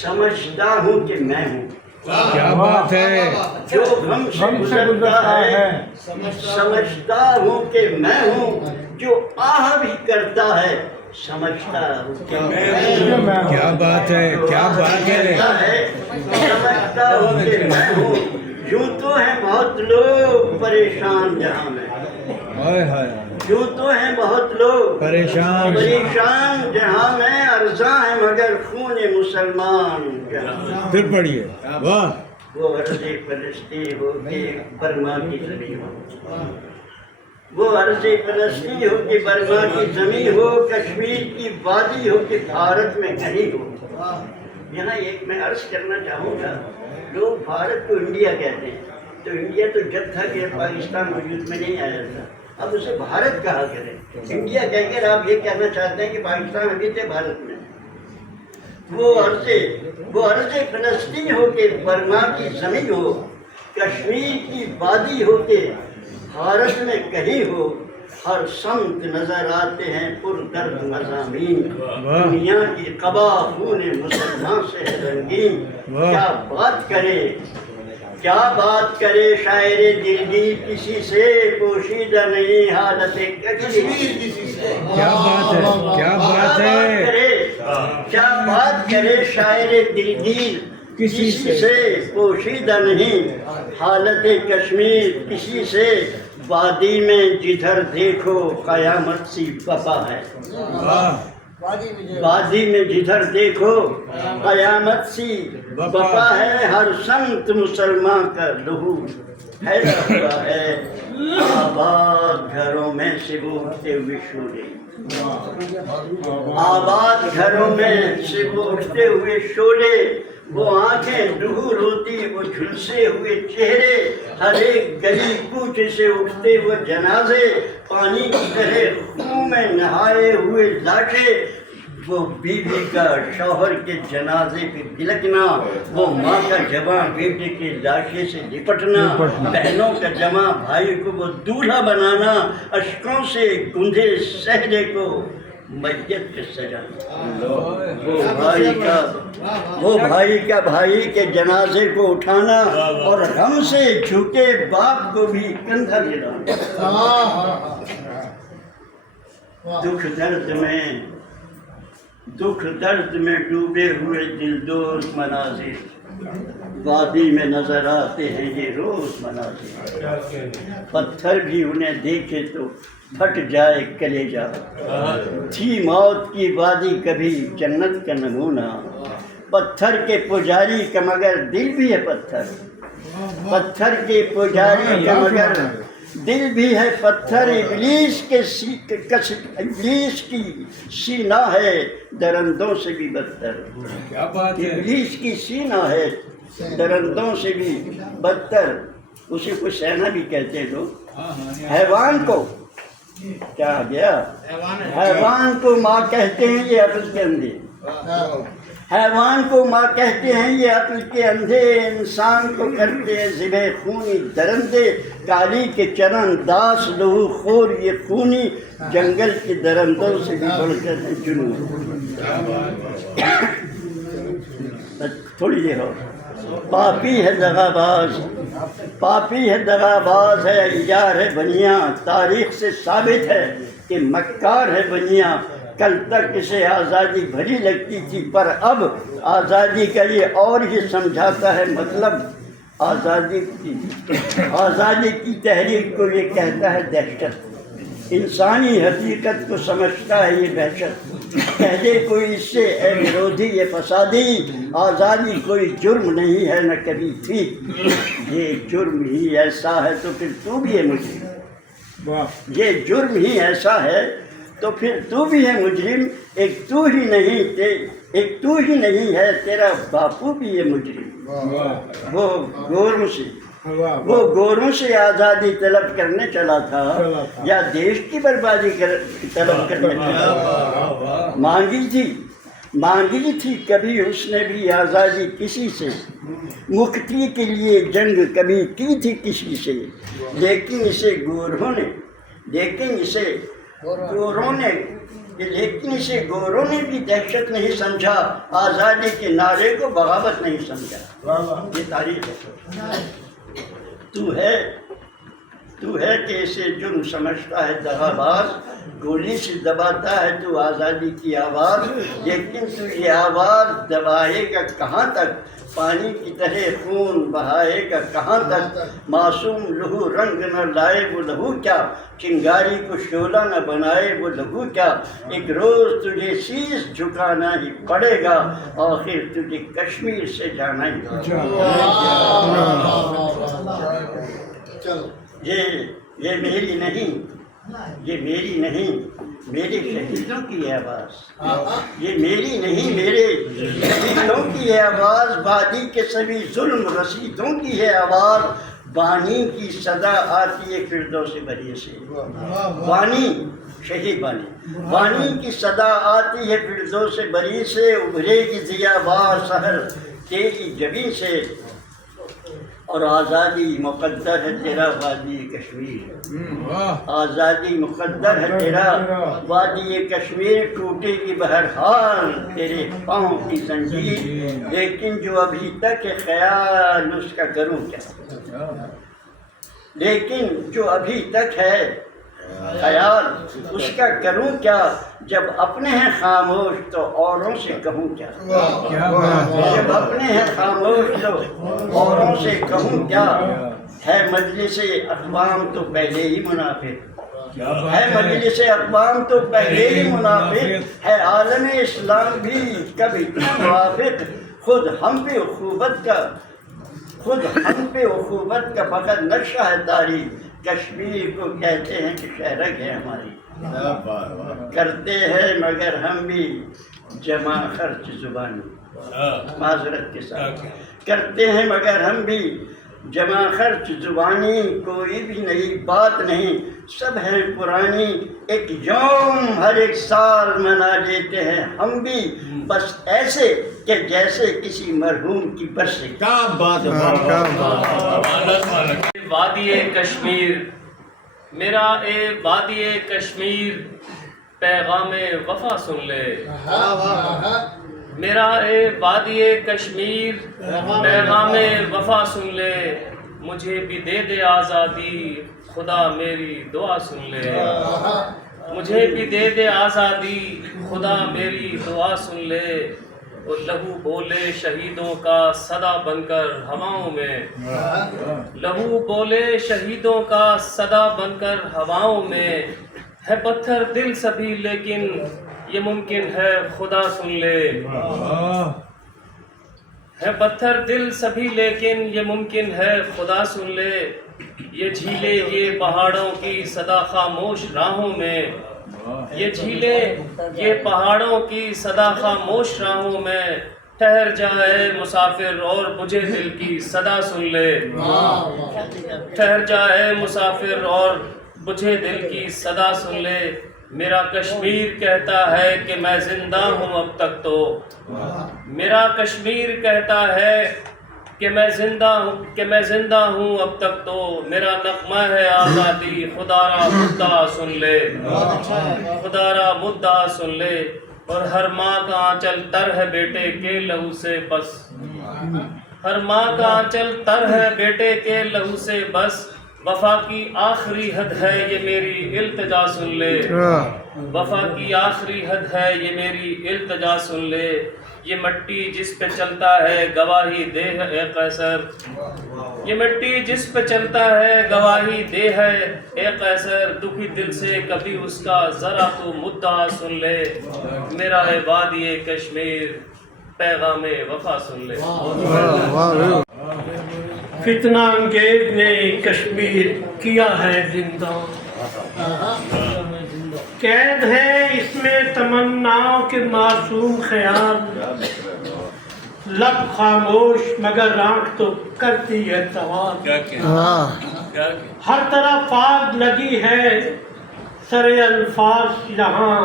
سمجھتا ہوں کہ میں ہوں، کیا بات ہے، جو ہم سے گزرتا ہے سمجھتا ہوں کہ میں ہوں، جو آہ بھی کرتا ہے سمجھتا ہوں کہ میں ہوں، کیا بات ہے، کیا بات ہے، سمجھتا ہوں کہ میں ہوں، یوں تو ہیں بہت لوگ پریشان جہاں میں، یوں تو ہیں بہت لوگ پریشان جہاں میں، ارزاں ہے مگر خون مسلمان جہاں میں، پھر پڑھیے، واہ، وہ عرض فلسطین ہو کہ برما کی زمین ہو، وہ عرض فلسطین ہو کہ برما کی زمین ہو، کشمیر کی وادی ہو کہ بھارت میں کہیں ہو۔ یہاں ایک میں عرض کرنا چاہوں گا، لوگ بھارت کو انڈیا کہتے ہیں، تو انڈیا تو جب تھا کہ پاکستان وجود میں نہیں آیا تھا، اب اسے بھارت کہا کریں، انڈیا کہہ کر آپ یہ کہنا چاہتے ہیں کہ پاکستان ابھی تھے بھارت میں، وہ عرض فلسطین ہو کہ برما کی زمین ہو، کشمیر کی وادی ہو کہ بھارت میں کہیں ہو، ہر سمت نظر آتے ہیں پر درد مضامین، دنیا کی قبا خون مسلمان سے ہے رنگین، کیا بات کرے شاعر دلگیر کسی سے پوشیدہ نہیں حالت کشمیر کسی سے، کیا بات ہے، کیا بات ہے، کیا بات کرے شاعر دلگیر کسی سے پوشیدہ نہیں حالت کشمیر کسی سے، وادی میں جدھر دیکھو قیامت سی وبا ہے، وادی میں جدھر دیکھو قیامت سی وبا ہے، ہر سمت مسلمان کا لہو پھیلا ہوا ہے، آباد گھروں میں سے اٹھتے ہوئے شعلے، آباد گھروں میں سے اٹھتے ہوئے شعلے، وہ آنکھیں لہو روتی، وہ جھلسے ہوئے چہرے، ہر ایک گلی کوچے سے اٹھتے ہوئے جنازے، پانی کی طرح خون میں نہائے ہوئے لاشیں، وہ بیوی کا شوہر کے جنازے پہ بلکنا، وہ ماں کا جمع بیٹے کے لاشے سے لپٹنا، بہنوں کا جمع بھائی کو وہ دولہا بنانا، اشکوں سے گندھے صحرے کو میت پہ سجانا، وہ بھائی کا بھائی کے جنازے کو اٹھانا، اور غم سے جھکے باپ کو بھی کندھا دلانا، دکھ درد میں ڈوبے ہوئے دلدوز مناظر، وادی میں نظر آتے ہیں یہ روز مناظر، پتھر بھی انہیں دیکھے تو پھٹ جائے کلیجہ، تھی موت کی وادی کبھی جنت کا نمونہ، پتھر کے پجاری کا مگر دل بھی ہے پتھر، پتھر کے پجاری کا مگر دل بھی ہے پتھر، ابلیس کی سینہ ہے درندوں سے بھی بدتر، ابلیس کی سینہ ہے درندوں سے بھی بدتر، اسی کو سینہ بھی کہتے ہیں لوگ، حیوان کو کیا گیا، حیوان کو ماں کہتے ہیں یہ عقل کے اندھے، حیوان کو ماں کہتے ہیں یہ عقل کے اندھے، انسان کو کرتے ہیں ذبح خونی درندے، کالی کے چرن داس لہو خور یہ خونی، جنگل کے درندوں سے بھی بڑھ کر ہیں جنون۔ تھوڑی دیر اور، پاپی ہے دغاباز، پاپی ہے دغاباز ہے یار ہے بنیاں، تاریخ سے ثابت ہے کہ مکار ہے بنیاں، کل تک اسے آزادی بھری لگتی تھی پر اب آزادی کا یہ اور ہی سمجھاتا ہے مطلب، آزادی کی تحریک کو یہ کہتا ہے دہشت، انسانی حقیقت کو سمجھتا ہے یہ دہشت، کہہ دے کوئی اس سے اے ورودھی یہ فسادی، آزادی کوئی جرم نہیں ہے نہ کبھی تھی، یہ جرم ہی ایسا ہے تو پھر تو بھی ہے مجرم، یہ جرم ہی ایسا ہے تو پھر تو بھی ہے مجرم، ایک تو ہی نہیں ہے تیرا باپو بھی ہے مجرم۔ وہ گوروں سے آزادی طلب کرنے چلا تھا یا دیش کی بربادی طلب کرنے چلا تھا؟ مانگی تھی کبھی اس نے بھی آزادی کسی سے، مکتی کے لیے جنگ کبھی کی تھی کسی سے، لیکن اسے گوروں نے بھی دہشت نہیں سمجھا، آزادی کے نعرے کو بغاوت نہیں سمجھا۔ یہ تاریخ ہے۔ تو ہے کہ اسے جرم سمجھتا ہے دغا باز، گولی سے دباتا ہے تو آزادی کی آواز، لیکن تو یہ آواز دبائے گا کہاں تک، پانی کی طرح خون بہائے گا کہاں تک، معصوم لہو رنگ نہ لائے وہ لہو کیا، چنگاری کو شعلہ نہ بنائے وہ لہو کیا، ایک روز تجھے سیس جھکانا ہی پڑے گا، آخر تجھے کشمیر سے جانا ہی پڑے گا۔ یہ میری نہیں میرے شہیدوں کی ہے آواز، یہ میری نہیں میرے شہیدوں کی ہے آواز، وادی کے سبھی ظلم رسیدوں کی ہے آواز، بانی کی صدا آتی ہے فردوس بری سے، بانی کی صدا آتی ہے فردوس بری سے، ابھرے گی ضیا وار سحر تیری جبیں سے، اور آزادی مقدر ہے تیرا وادی کشمیر، آزادی مقدر ہے تیرا وادی کشمیر، ٹوٹے گی بہرحال تیرے پاؤں کی زنجیر، لیکن جو ابھی تک ہے خیال اس کا کروں کیا، جب اپنے ہیں خاموش تو اوروں سے کہوں کیا، جب اپنے ہیں خاموش تو اوروں سے کہوں کیا، ہے مجلس اقوام تو پہلے ہی منافق، ہے مجلس اقوام تو پہلے ہی منافق، ہے عالم اسلام بھی کبھی موافق، خود ہم پہ اخوت کا فقط نقشہ ہے تاریخ، کشمیر کو کہتے ہیں کہ شہرک ہے ہماری، کرتے ہیں مگر ہم بھی جمع خرچ زبانی، معذرت کے ساتھ کرتے ہیں مگر ہم بھی جمع خرچ زبانی، کوئی بھی نئی بات نہیں سب ہے پرانی، ایک یوم ہر ایک سال منا لیتے ہیں ہم بھی، بس ایسے کہ جیسے کسی مرحوم کی برسی۔ کیا بات ہے! وادی کشمیر میرا اے وادی کشمیر پیغام وفا سن لے، میرا اے وادی کشمیر پیغام وفا سن لے، مجھے بھی دے دے آزادی خدا میری دعا سن لے، مجھے بھی دے دے آزادی خدا میری دعا سن لے، اور لہو بولے شہیدوں کا صدا بن کر ہواؤں میں، لہو بولے شہیدوں کا صدا بن کر ہواؤں میں، ہے پتھر دل سبھی لیکن یہ ممکن ہے خدا سن لے، ہے پتھر دل سبھی لیکن یہ ممکن ہے خدا سن لے، یہ جھیلیں یہ پہاڑوں کی صدا خاموش راہوں میں، یہ جھیلیں یہ پہاڑوں کی صدا خاموش راہوں میں، ٹھہر جائے مسافر اور بجھے دل کی صدا سن لے، ٹھہر جائے مسافر اور بجھے دل کی صدا سن لے، میرا کشمیر کہتا ہے کہ میں زندہ ہوں اب تک تو، میرا کشمیر کہتا ہے کہ میں زندہ ہوں اب تک تو، میرا نغمہ ہے آزادی خدا را مدعا سن لے، خدا را مدعا سن لے، اور ہر ماں کا آنچل تر ہے بیٹے کے لہو سے بس، ہر ماں کا آنچل تر ہے بیٹے کے لہو سے بس، وفا کی آخری حد ہے یہ میری التجا سن لے، وفا کی آخری حد ہے یہ میری التجا سن لے، یہ مٹی جس پہ چلتا ہے گواہی دے ہے اے قیصر، یہ مٹی جس پہ چلتا ہے گواہی دے ہے اے قیصر، دکھی دل سے کبھی اس کا ذرا تو مدعا سن لے، میرا ہے وادی کشمیر پیغام وفا سن لے۔ فتنہ انگیز نے کشمیر کیا ہے زندہ، قید ہے اس میں تمناؤں کے معصوم خیال، لب خاموش مگر آنکھ تو کرتی ہے سوال، ہر طرف آگ لگی ہے سرے الفاظ یہاں،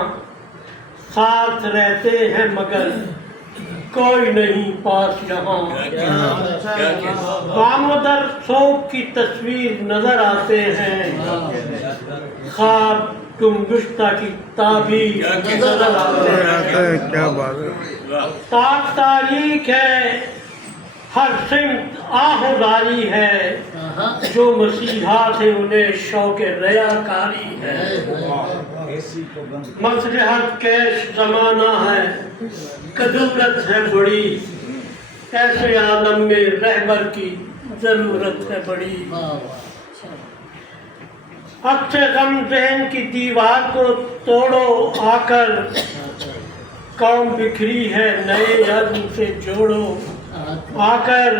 ساتھ رہتے ہیں مگر کوئی نہیں پاس یہاں، دامودر صوب کی تصویر نظر آتے ہیں، خواب گمگشتہ کی تعبیر نظر آتے ہیں، تاک تاریخ ہے ہر سمت آہوزاری ہے، جو مسیحا تھے انہیں شوق ریاکاری ہے، مصلحت کیش زمانہ ہے کدورت ہے بڑی، ایسے عالم میں رہبر کی ضرورت ہے بڑی، اکثر غم ذہن کی دیوار کو توڑو آ کر، قوم بکھری ہے نئے عزم سے جوڑو آ کر،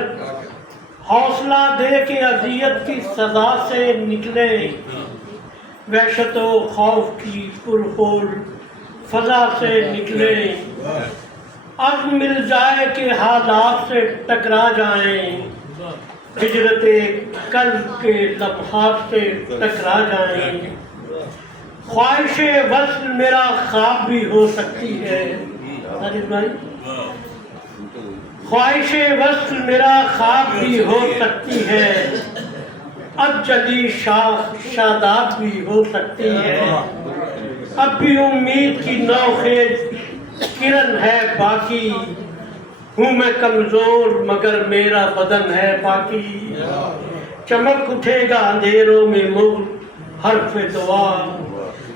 حوصلہ دے کے اذیت کی سزا سے نکلے، وحشت و خوف کی پرخور فضا سے نکلے، عزم مل جائے کہ حالات سے ٹکرا جائیں، ہجرت قلب کے لمحات سے ٹکرا جائیں، خواہش وصل میرا خواب بھی ہو سکتی ہے، خواہش وصل میرا خواب بھی ہو سکتی ہے، اب جلی شاخ شاداب بھی ہو سکتی ہے، اب بھی امید کی نوخیز کرن ہے باقی، ہوں میں کمزور مگر میرا بدن ہے باقی، چمک اٹھے گا اندھیروں میں مغل حرف دعا،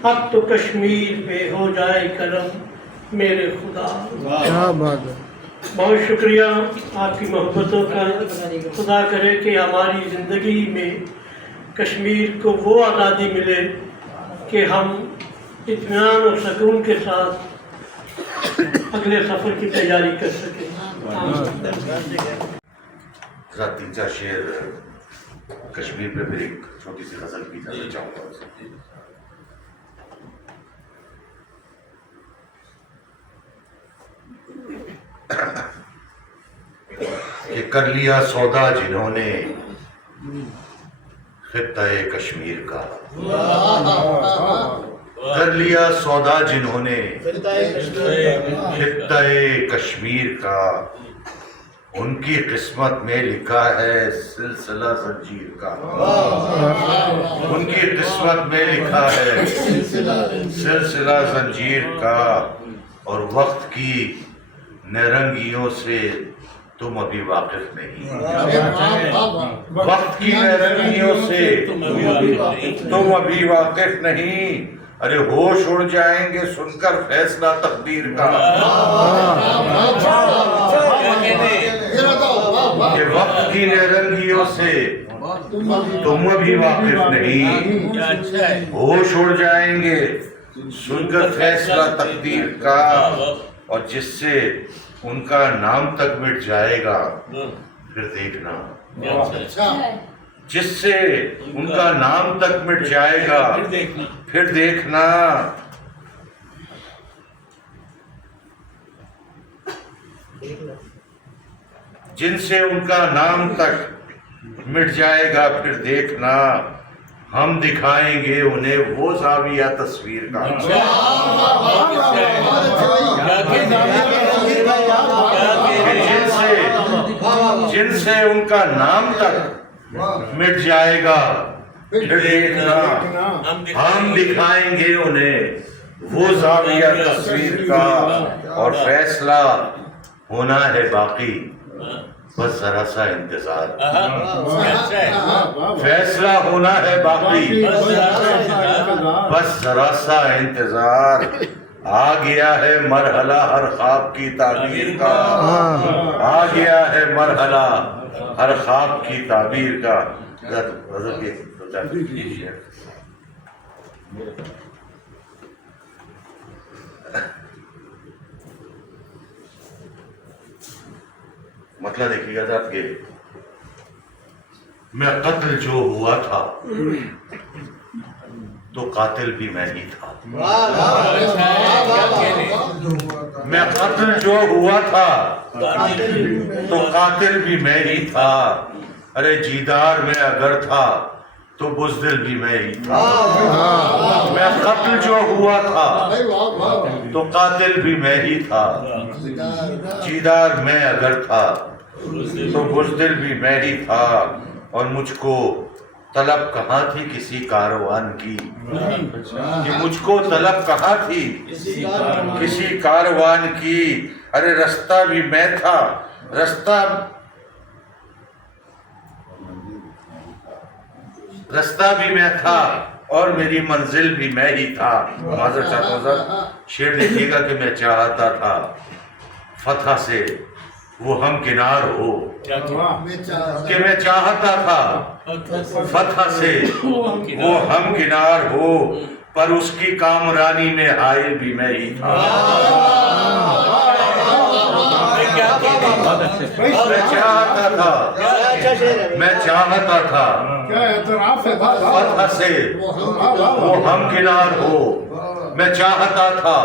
اب تو کشمیر پہ ہو جائے کرم میرے خدا۔ بہت شکریہ آپ کی محبتوں کا، خدا کرے کہ ہماری زندگی میں کشمیر کو وہ آزادی ملے کہ ہم اطمینان و سکون کے ساتھ اگلے سفر کی تیاری کر سکیں۔ تین چار شعر کشمیر پہ پھر ایک چھوٹی سی غزل بھی جانا چاہوں گا۔ کہ کر لیا سودا جنہوں نے خطہ کشمیر کا، کر لیا سودا جنہوں نے خطہ کشمیر کا، ان کی قسمت میں لکھا ہے سلسلہ زنجیر کا، ان کی قسمت میں لکھا ہے سلسلہ زنجیر کا، اور وقت کی نیرنگیوں سے تم ابھی واقف نہیں، وقت کی نیرنگیوں سے تم ابھی واقف نہیں، ارے ہوش اڑ جائیں گے سن کر فیصلہ تقدیر کا، کہ وقت کی نیرنگیوں سے تم ابھی واقف نہیں، ہوش اڑ جائیں گے سن کر فیصلہ تقدیر کا، اور جس سے ان کا نام تک مٹ جائے گا پھر دیکھنا، جس سے ان کا نام تک مٹ جائے گا پھر دیکھنا، جن سے ان کا نام تک مٹ جائے گا پھر دیکھنا، ہم دکھائیں گے انہیں وہ زاویہ تصویر کا، جن سے ان کا نام تک مٹ جائے گا پھر دیکھنا، ہم دکھائیں گے انہیں وہ زاویہ تصویر کا، اور فیصلہ ہونا ہے باقی بس ذرا سا انتظار، فیصلہ ہونا ہے باقی بس ذرا سا انتظار، آ گیا ہے مرحلہ ہر خواب کی تعبیر کا، آ گیا ہے مرحلہ ہر خواب کی تعبیر کا. حضرت کے مطلب دیکھیے گا صاحب کہ میں قتل جو ہوا تھا تو قاتل بھی میں ہی تھا. میں قتل جو ہوا تھا تو قاتل بھی میں ہی تھا. ارے جیدار میں اگر تھا تو بزدل بھی میں ہی تھا. میں قتل جو ہوا تھا تو قاتل بھی میں ہی تھا. جیدار میں اگر تھا تو بزدل بھی میں ہی تھا. اور مجھ کو طلب کہاں تھی کسی کاروان کی، کہ مجھ کو طلب کہاں تھی کسی کاروان کی. ارے رستہ بھی میں تھا، رستہ بھی میں تھا اور میری منزل بھی میں ہی تھا. معذرت چاہتا ہوں صاحب، شعر دیکھیے گا کہ میں چاہتا تھا فتح سے وہ ہم کنار ہو، کہ میں چاہتا تھا فتح سے وہ ہم کنار ہو، پر اس کی کامرانی میں حائل بھی میں ہی تھا. میں چاہتا تھا فتح سے وہ ہم کنار ہو، میں چاہتا تھا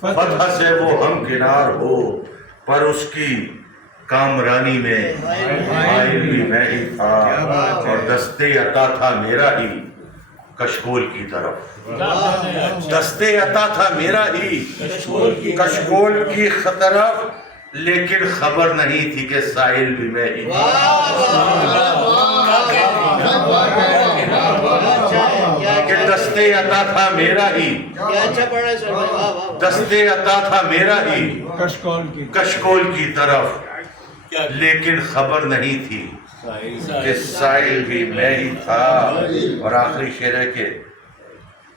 فتح سے وہ ہم کنار ہو، پر اس کی کامرانی میں حائل بھی میں ہی تھا. اور دستے عطا تھا میرا ہی کشکول کی طرف، دستے عطا تھا میرا ہی کشکول کی طرف، لیکن خبر نہیں تھی کہ سائل بھی میں ہی تھا. کہ دستے عطا تھا میرا ہی، دستے عطا تھا میرا ہی کشکول کی طرف، لیکن خبر نہیں تھی کہ سائل بھی میں ہی تھا. اور آخری شعر ہے کہ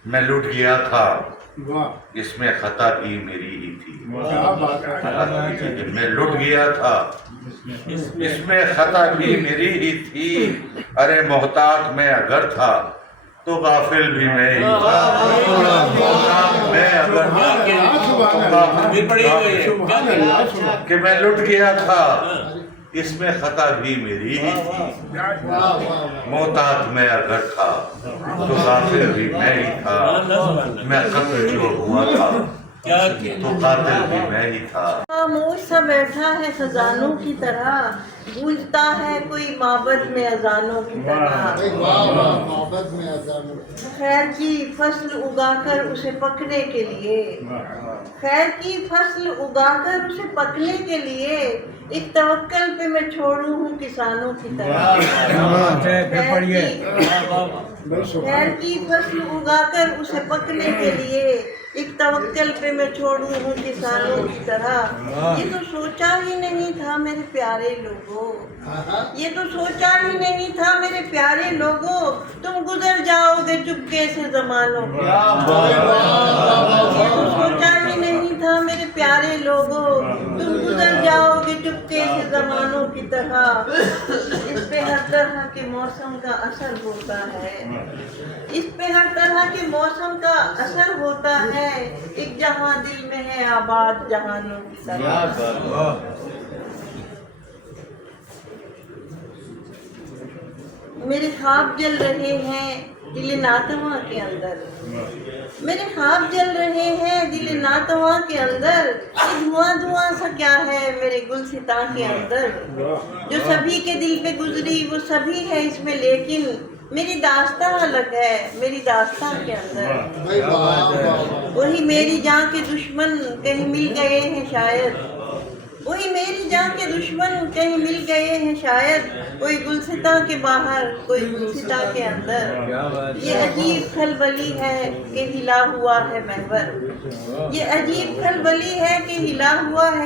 میں لٹ گیا تھا اس میں خطا بھی میری ہی تھی. میں لٹ گیا تھا اس میں خطا بھی میری ہی تھی. ارے محتاط میں اگر تھا تو غافل بھی میں ہی تھا. میں اگر کہ میں لٹ گیا تھا اس میں خطا بھی میری ہی تھی. محتاط میں اگر تھا تو غافل بھی میں ہی تھا. میں قتل جو ہوا تھا تو قاتل بھی میں ہی تھا. خاموش سا بیٹھا ہے خزانوں کی طرح، گونجتا ہے کوئی معبد میں اذانوں کی طرح. خیر کی فصل اگا کر اسے پکنے کے لیے، خیر کی فصل اگا کر اسے پکنے کے لیے، ایک توکل پہ میں چھوڑوں ہوں کسانوں کی طرح. خیر کی فصل اگا کر اسے پکنے کے لیے، ایک توکل پہ میں چھوڑوں ہوں کسانوں کی طرح. یہ تو سوچا ہی نہیں تھا میرے پیارے لوگوں، یہ تو سوچا ہی نہیں تھا میرے پیارے لوگوں، تم گزر جاؤ گے چپکے سے زمانوں کی. یہ تو سوچا ہی نہیں تھا میرے پیارے لوگوں، تم گزر جاؤ گے چپکے سے زمانوں کی طرح. اس پہ ہر طرح کے موسم کا اثر ہوتا ہے، اس پہ ہر طرح کے موسم کا اثر ہوتا ہے. ایک جہاں دل میں ہے آباد جہانوں کی طرح. میرے خواب جل رہے ہیں دل ناتواں کے اندر، میرے خواب جل رہے ہیں دل ناتواں کے اندر. یہ دھواں دھواں سا کیا ہے میرے گلستاں کے اندر، جو سبھی کے دل پہ گزری وہ سبھی ہے اس میں، لیکن میری داستاں الگ ہے میری داستاں کے اندر. وہی میری جان کے دشمن کہیں مل گئے ہیں شاید، وہی میری جان کے دشمن کہیں مل گئے ہیں شاید، کوئی گلستاں کے باہر کوئی گلستاں کے اندر. یہ عجیب کھلبلی ہے کہ ہلا ہوا ہے محور، یہ عجیب کھلبلی ہے کہ ہلا ہوا ہے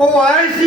OIC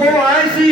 OIC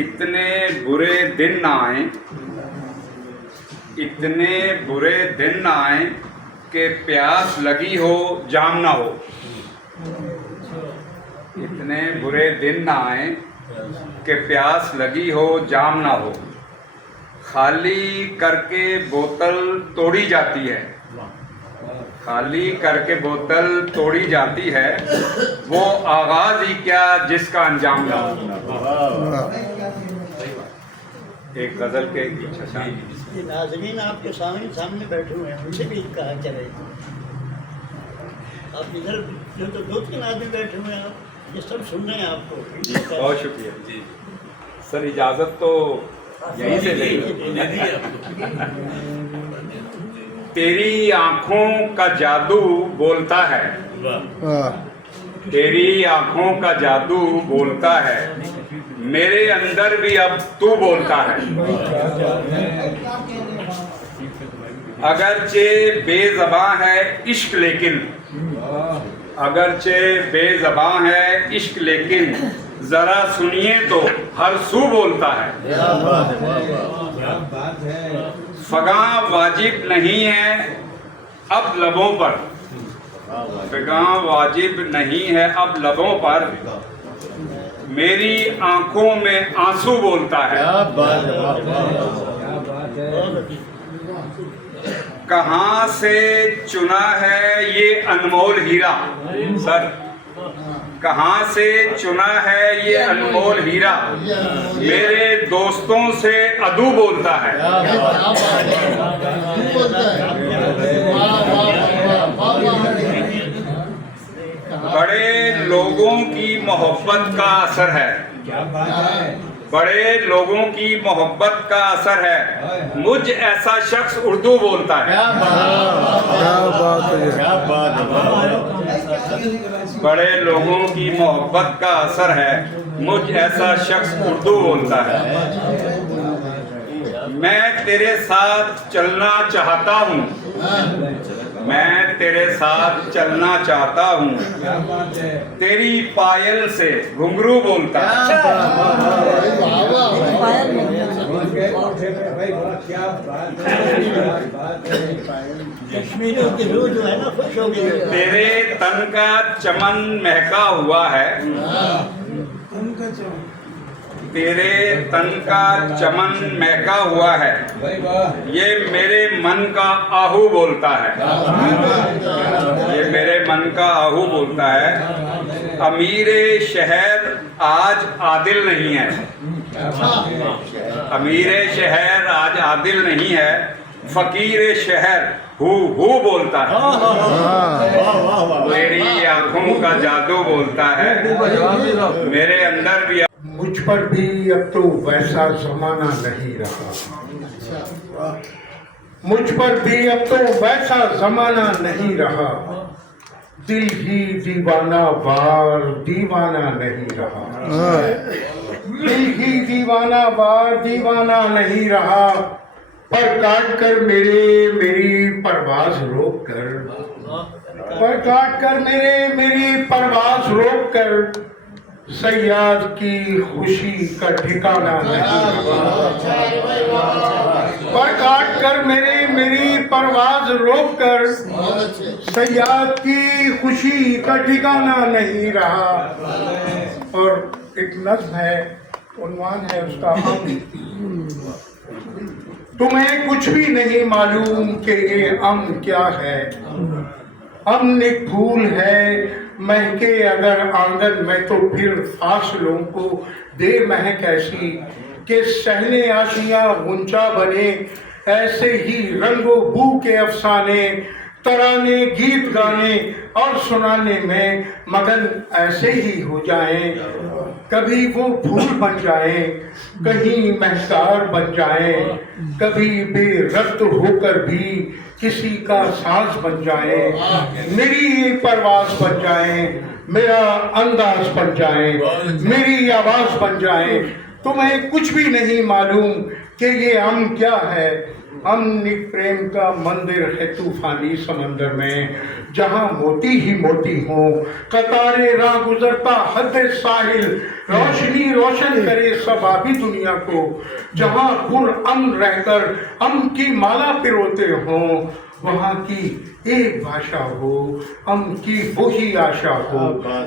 اتنے برے دن نہ آئیں، اتنے برے دن نہ آئیں کہ پیاس لگی ہو جام نہ ہو، اتنے برے دن نہ آئیں کہ پیاس لگی ہو جام نہ ہو، خالی کر کے بوتل توڑی جاتی ہے، خالی کر کے بوتل توڑی جاتی ہے، وہ آغاز ہی کیا جس کا انجام نہ ہو۔ ایک غزل کے یہ ناظرین آپ کے سامنے بیٹھے ہوئے ہیں، مجھے بھی کہا چلے آپ ادھر جو تو 2-3 آدمی بیٹھے ہوئے ہیں، آپ یہ سب سن رہے ہیں آپ کو۔ بہت شکریہ جی سر، اجازت تو یہیں سے لیں گے۔ تیری آنکھوں کا جادو بولتا ہے، تیری آنکھوں کا جادو بولتا ہے، میرے اندر بھی اب تو بولتا ہے، اگرچہ بے زباں ہے عشق لیکن، اگرچہ بے زباں ہے عشق لیکن، ذرا سنیے تو ہر سو بولتا ہے، فغاں واجب نہیں ہے اب لبوں پر، فغاں واجب نہیں ہے اب لبوں پر، میری آنکھوں میں آنسو بولتا ہے، کہاں سے چنا ہے یہ انمول ہیرا، سر کہاں سے چنا ہے یہ انمول ہیرا، میرے دوستوں سے عدو بولتا ہے، بڑے لوگوں کی محبت کا اثر ہے، بڑے لوگوں کی محبت کا اثر ہے، مجھ ایسا شخص اردو بولتا ہے، بڑے لوگوں کی محبت کا اثر ہے، مجھ ایسا شخص اردو بولتا ہے، میں تیرے ساتھ چلنا چاہتا ہوں، میں تیرے ساتھ چلنا چاہتا ہوں، تیری پائل سے گھنگرو بولتا ہے، تیرے تن کا چمن مہکا ہوا ہے، تیرے تن کا چمن مہکا ہوا ہے، یہ میرے من کا آہو بولتا ہے، یہ میرے من کا آہو بولتا ہے، امیر شہر آج عادل نہیں ہے، امیر شہر آج عادل نہیں ہے، فقیر شہر ہو بولتا ہے، میری آنکھوں کا جادو بولتا ہے، میرے اندر بھی مجھ پر بھی اب تو ویسا زمانہ نہیں رہا، مجھ پر بھی اب تو ویسا زمانہ نہیں رہا، دل ہی دیوانہ وار دیوانہ نہیں رہا، دل ہی دیوانہ وار دیوانہ نہیں رہا، پر کاٹ کر میری پرواز روک کر، پر کاٹ کر میری پرواز روک کر، صیاد کی خوشی کا ٹھکانہ نہیں رہا، پر کاٹ کر میری پرواز روک کر، صیاد کی خوشی کا ٹھکانہ نہیں رہا۔ اور ایک نظم ہے، عنوان ہے اس کا تمہیں کچھ بھی نہیں معلوم کہ یہ امن کیا ہے، امن ایک پھول ہے مہکے اگر آنگن میں تو پھر فاصلوں کو دے مہک ایسی کہ صحنے آشیاں غنچہ بنے، ایسے ہی رنگ و بو کے افسانے، ترانے گیت گانے اور سنانے میں مگن ایسے ہی ہو جائیں، کبھی وہ پھول بن جائیں، کہیں مہکار بن جائیں، کبھی بے ربط ہو کر بھی کسی کا ساز بن جائیں، میری پرواز بن جائیں، میرا انداز بن جائیں، میری آواز بن جائیں، تمہیں کچھ بھی نہیں معلوم کہ یہ ہم کیا ہے، امن پریم کا مندر ہے طوفانی سمندر میں، جہاں موتی ہی موتی ہوں، قطار راہ گزرتا حد ساحل، روشنی روشن کرے سب آبی دنیا کو، جہاں پر امن رہ کر امن کی مالا پروتے ہوں، وہاں کی ایک بھاشا ہو، امن کی وہی آشا ہو،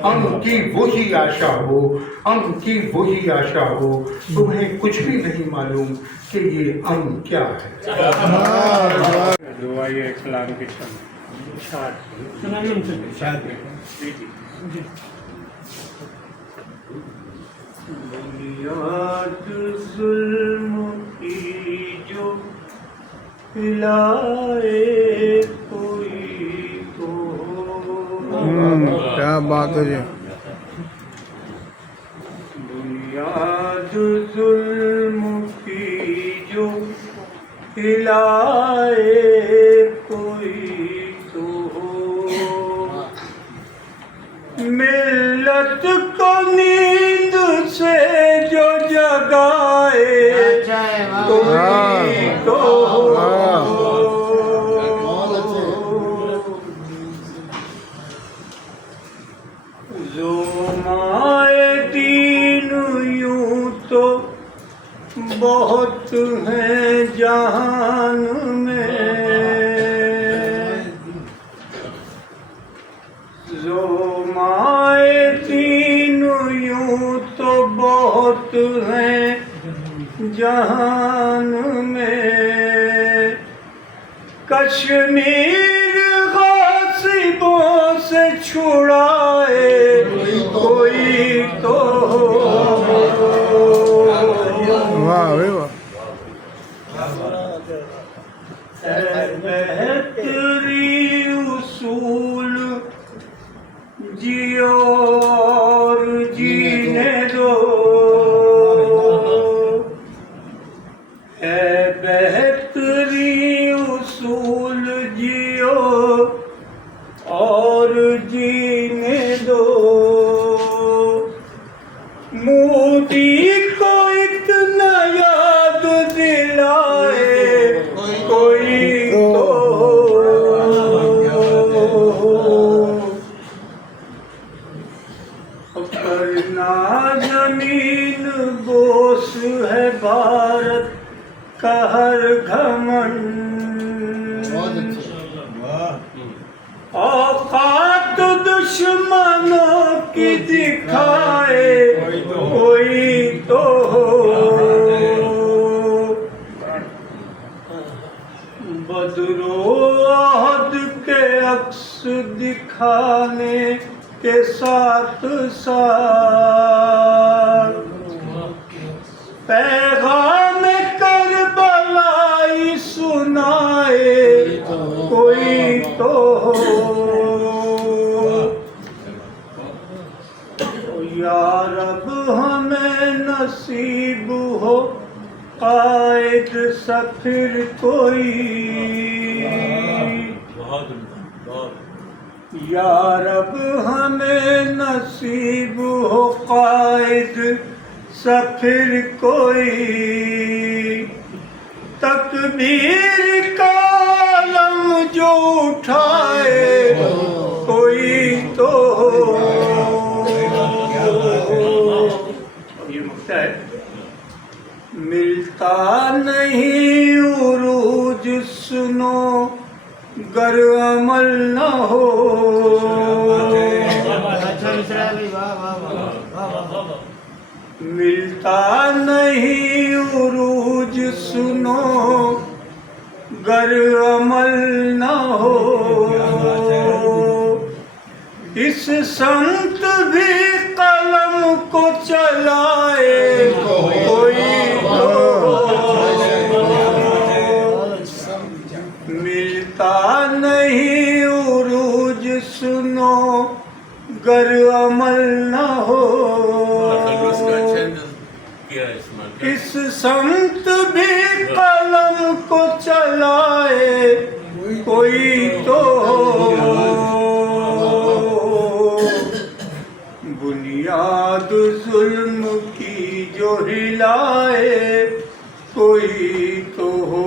امن کی وہی آشا ہو، امن کی وہی آشا ہو۔ تمہیں کچھ بھی نہیں معلوم کہ یہ امن کیا ہے۔ دعائے کلام کے بنیاد ظلم کی جو ہلائے کوئی تو کیا بات ہے جی۔ بنیاد ظلم کی جو ہلائے کوئی تو ملت کو نیند سے جو جگائے کوئی تو زومائے دین یوں تو بہت ہیں جہان میں، زومائے دین یوں تو بہت ہیں جہان میں، کشمیر غاصبوں سے چھڑائے کوئی تو بہتری اصول جیو اور جینے دو، اے بہتری اصول جیو اور جینے دو، مودی کو اتنا یاد دلائے کوئی تو کرنا زمین بوس ہے بھارت کا ہر گھمنڈ، اوقات دشمنوں کی دکھائے کوئی تو بدر و احد کے عکس دکھانے کے ساتھ ساتھ پیغام کربلائی سنائے کوئی تو یا رب ہمیں نصیب ہو قائد سفیر کوئی، یا رب ہمیں نصیب ہو قائد سفیر کوئی، تکبیر کا علم جو اٹھائے کوئی تو یہ مقطع ہے۔ ملتا نہیں عروج سنو گر عمل نہ ہو، ملتا نہیں عروج سنو گر عمل نہ ہو، اس سمت بھی قلم کو چلائے کوئی ملتا نہیں عروج سنو گر عمل نہ ہو، اس سمت بھی قلم کو چلائے کوئی تو بنیاد ظلم کی جو ہلائے کوئی تو ہو۔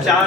4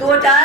2-4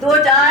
2-4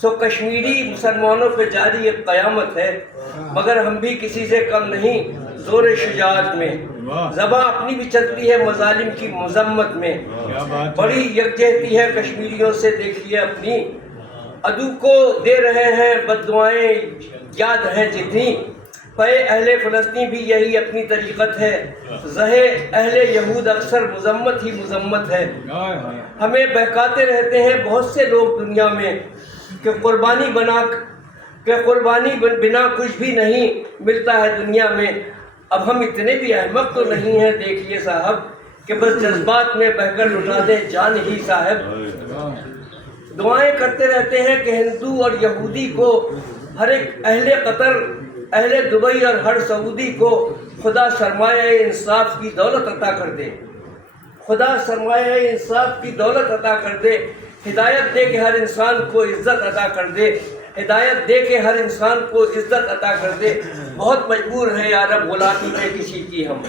سو کشمیری مسلمانوں پہ جاری ایک قیامت ہے، مگر ہم بھی کسی سے کم نہیں زور شجاعت میں، زباں اپنی بھی چلتی ہے مظالم کی مذمت میں، بڑی یکجہتی ہے کشمیریوں سے دیکھیے اپنی، عدو کو دے رہے ہیں بددعائیں یاد ہیں جتنی، پے اہل فلسطین بھی یہی اپنی طریقت ہے، زہے اہل یہود اکثر مذمت ہی مذمت ہے، ہمیں بہکاتے رہتے ہیں بہت سے لوگ دنیا میں کہ قربانی بنا کچھ بھی نہیں ملتا ہے دنیا میں، اب ہم اتنے بھی احمق تو نہیں ہیں دیکھیے صاحب کہ بس جذبات میں بہہ کر لٹا دیں جان ہی صاحب، دعائیں کرتے رہتے ہیں کہ ہندو اور یہودی کو، ہر ایک اہل قطر، اہل دبئی اور ہر سعودی کو خدا سرمایہ انصاف کی دولت عطا کر دے، خدا سرمایہ انصاف کی دولت عطا کر دے، ہدایت دے کہ ہر انسان کو عزت عطا کر دے، ہدایت دے کہ ہر انسان کو عزت عطا کر دے، بہت مجبور ہیں یا رب غلامی میں کسی کی ہم،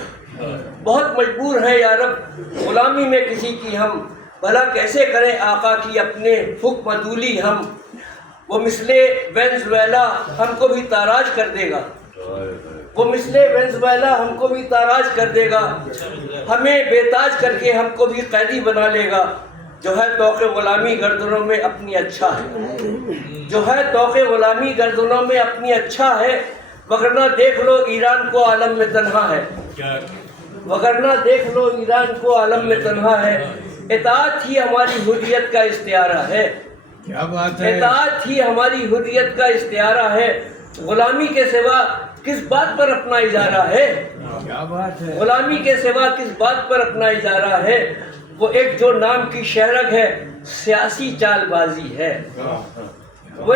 بہت مجبور ہیں یا رب غلامی میں کسی کی ہم، بھلا کیسے کریں آقا کی اپنے حکم عدولی ہم، وہ مثل وینزویلا ہم کو بھی تاراج کر دے گا، وہ مثل وینزویلا ہم کو بھی تاراج کر دے گا، ہمیں بے تاج کر کے ہم کو بھی قیدی بنا لے گا، جو ہے توق غلامی گردنوں میں اپنی اچھا ہے، جو ہے توق غلامی گردنوں میں اپنی اچھا ہے، وگرنہ دیکھ لو ایران کو عالم میں تنہا ہے، وگرنہ دیکھ لو ایران کو عالم میں تنہا ہے، اطاعت ہی ہماری حریت کا استعارہ ہے، کیا بات ہے، اطاعت ہی ہماری حریت کا استعارہ ہے، غلامی کے سوا کس بات پر اپنا اجارہ ہے، کیا بات ہے، غلامی کے سوا کس بات پر اپنا اجارہ ہے، وہ ایک جو نام کی شہرگ ہے سیاسی چال بازی ہے، وہ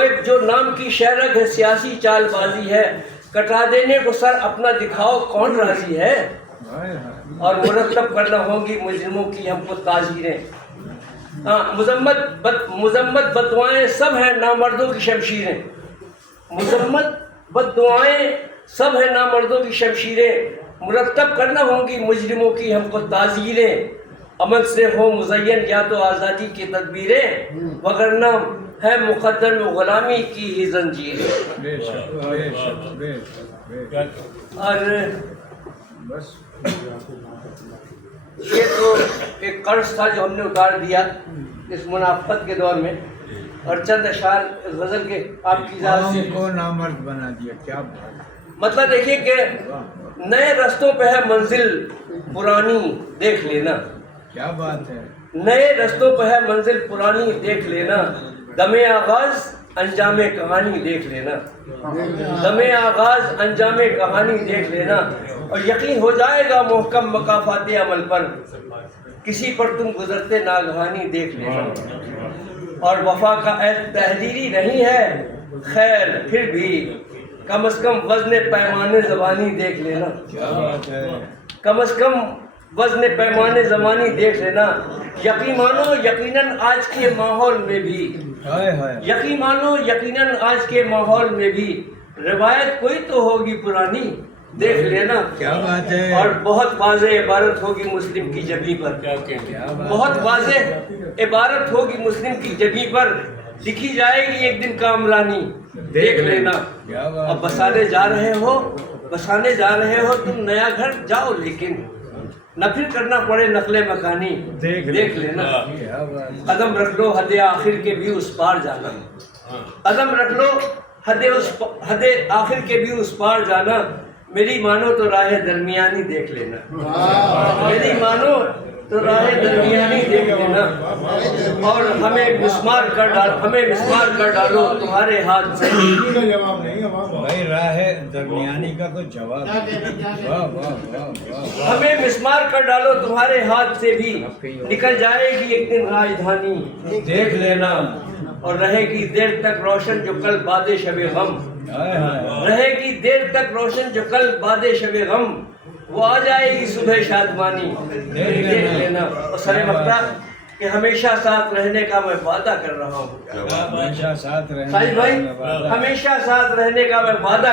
ایک جو نام کی شہرگ ہے سیاسی چال بازی ہے، کٹا دینے کو سر اپنا دکھاؤ کون راضی ہے، اور مرتب کرنا ہوگی مجرموں کی ہم کو تعزیریں، مذمت بددعائیں سب ہیں نامردوں کی شمشیریں، مذمت بددعائیں سب ہیں نامردوں کی شمشیریں، مرتب کرنا ہوں گی مجرموں کی ہم کو تعزیریں، امن سے ہو مزین یا تو آزادی کی تدبیریں، وگرنہ ہے مقدر میں غلامی کی ہی زنجیریں۔ اور یہ تو ایک قرض تھا جو ہم نے اتار دیا اس منافقت کے دور میں، اور چند اشعار غزل کے آپ کی ذات سے کو نامرد بنا دیا، کیا بات، مطلب دیکھیے کہ نئے رستوں پہ ہے منزل پرانی دیکھ لینا، کیا بات ہے، نئے رستوں پہ ہے منزل پرانی دیکھ لینا، دم آغاز انجام کہانی دیکھ لینا، دم آغاز انجام کہانی دیکھ لینا، اور یقین ہو جائے گا محکم مقافات عمل پر، کسی پر تم گزرتے ناگہانی دیکھ لینا، اور وفا کا عہد تحریری نہیں ہے خیر پھر بھی کم از کم وزن پیمانے زبانی دیکھ لینا، کم از کم وزن پیمانے زبانی دیکھ لینا، یقین مانو یقیناً آج کے ماحول میں بھی، یقین مانو یقیناً آج کے ماحول میں بھی روایت کوئی تو ہوگی پرانی دیکھ لینا، کیا بات ہے، اور بہت واضح عبارت ہوگی مسلم کی جبیں پر، بہت واضح عبارت ہوگی مسلم کی جبیں پر، لکھی جائے گی ایک دن کامرانی دیکھ لینا، اب بسانے جا رہے ہو تم نیا گھر جاؤ، لیکن نہ پھر کرنا پڑے نقل مکانی دیکھ لینا، قدم رکھ لو حد آخر کے بھی اس پار جانا، قدم رکھ لو حد آخر کے بھی اس پار جانا، میری مانو تو راہ درمیانی دیکھ لینا، میری مانو تو راہ درمیانی دیکھ لینا، اور ہمیں مسمار کر ڈالو تمہارے ہاتھ سے، بھائی راہ درمیانی کا تو جواب، ہمیں مسمار کر ڈالو تمہارے ہاتھ سے بھی، نکل جائے گی ایک دن راجدھانی دیکھ لینا، اور رہے گی دیر تک روشن جو کل باد شب غم، رہے گی دیر تک روشن جو کل باد شب غم، وہ آ جائے گی صبح شادمانی دیکھ لینا، اور سر مقطع کہ ہمیشہ ساتھ رہنے کا میں وعدہ کر رہا ہوں، ہمیشہ ساتھ سائی بھائی ہمیشہ ساتھ رہنے کا میں وعدہ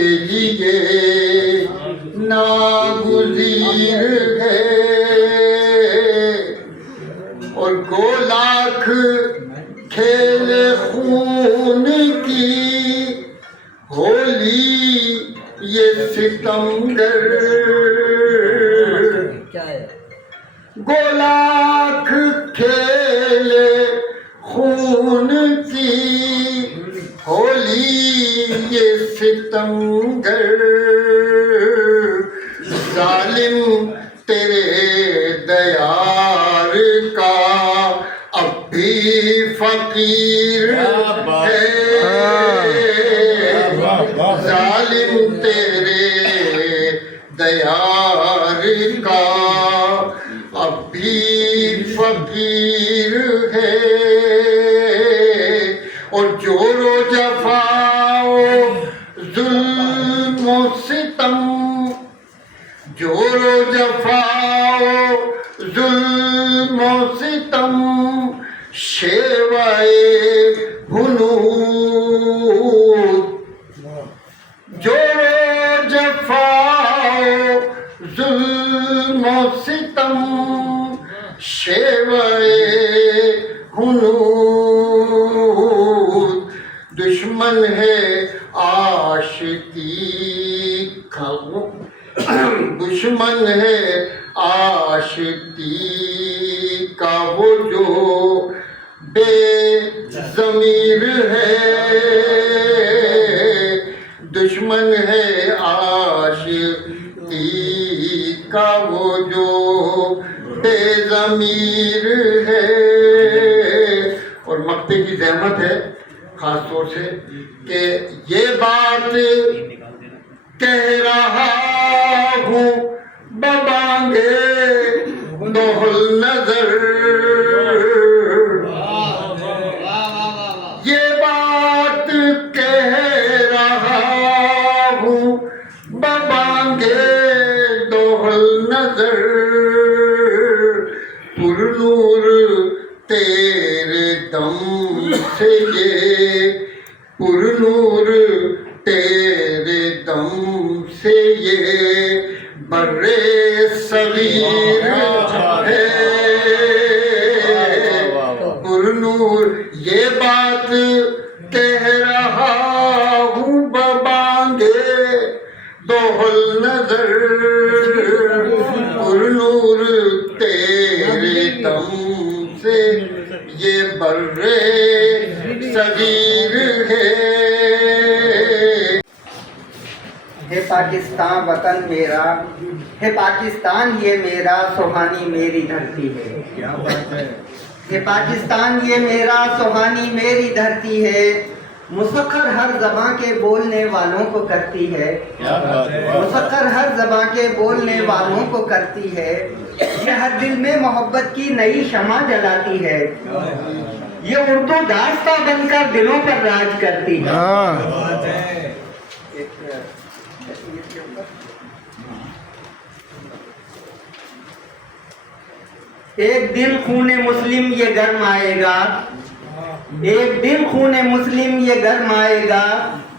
کے لیے ناگزیر ہے، اور گولاکھ کھیل خون کی ہولی یہ ستمگر، گولاکھ کھیل خون کی ہولی یہ ستمگر، ظالم تیرے دیار کا اب بھی فقیر ہے، ظالم تیرے دیار کا اب بھی فقیر ہے، اور جور و جفا و ظلم و ستم، جور و جفا و ظلم و ستم شیوائے ہنود، جور و جفا و ظلم و ستم شیوائے ہنود، دشمن ہے عاشقی کا، دشمن ہے عاشقی کا وہ جو بے ضمیر ہے، دشمن ہے عاشقی کا وہ جو بے ضمیر ہے، اور مقطع کی زحمت ہے خاص طور سے کہ یہ بات کہہ رہا ہوں ببانگے دہل نظر، یہ بات کہہ رہا ہوں ببانگے دہل نظر، پر نور تیرے دم سے یہ، پر نور تیرے دم سے یہ برے صغیر ہے، پر نور یہ بات کہہ رہا ہوں ببانگے دوہل نظر، پر نور تیرے دم سے یہ برے صغیر ہے۔ ہے پاکستان وطن میرا، ہے پاکستان یہ میرا، سہانی میری دھرتی ہے، ہے پاکستان یہ میرا، سہانی میری دھرتی ہے، مسخر ہر زباں کے بولنے والوں کو کرتی ہے، مسخر ہر زباں کے بولنے والوں کو کرتی ہے، یہ ہر دل میں محبت کی نئی شمع جلاتی ہے، یہ اردو داستہ بن کر دلوں پر راج کرتی ہے۔ ایک دن خون مسلم یہ گرم آئے گا، ایک دن خون مسلم یہ گرم آئے گا،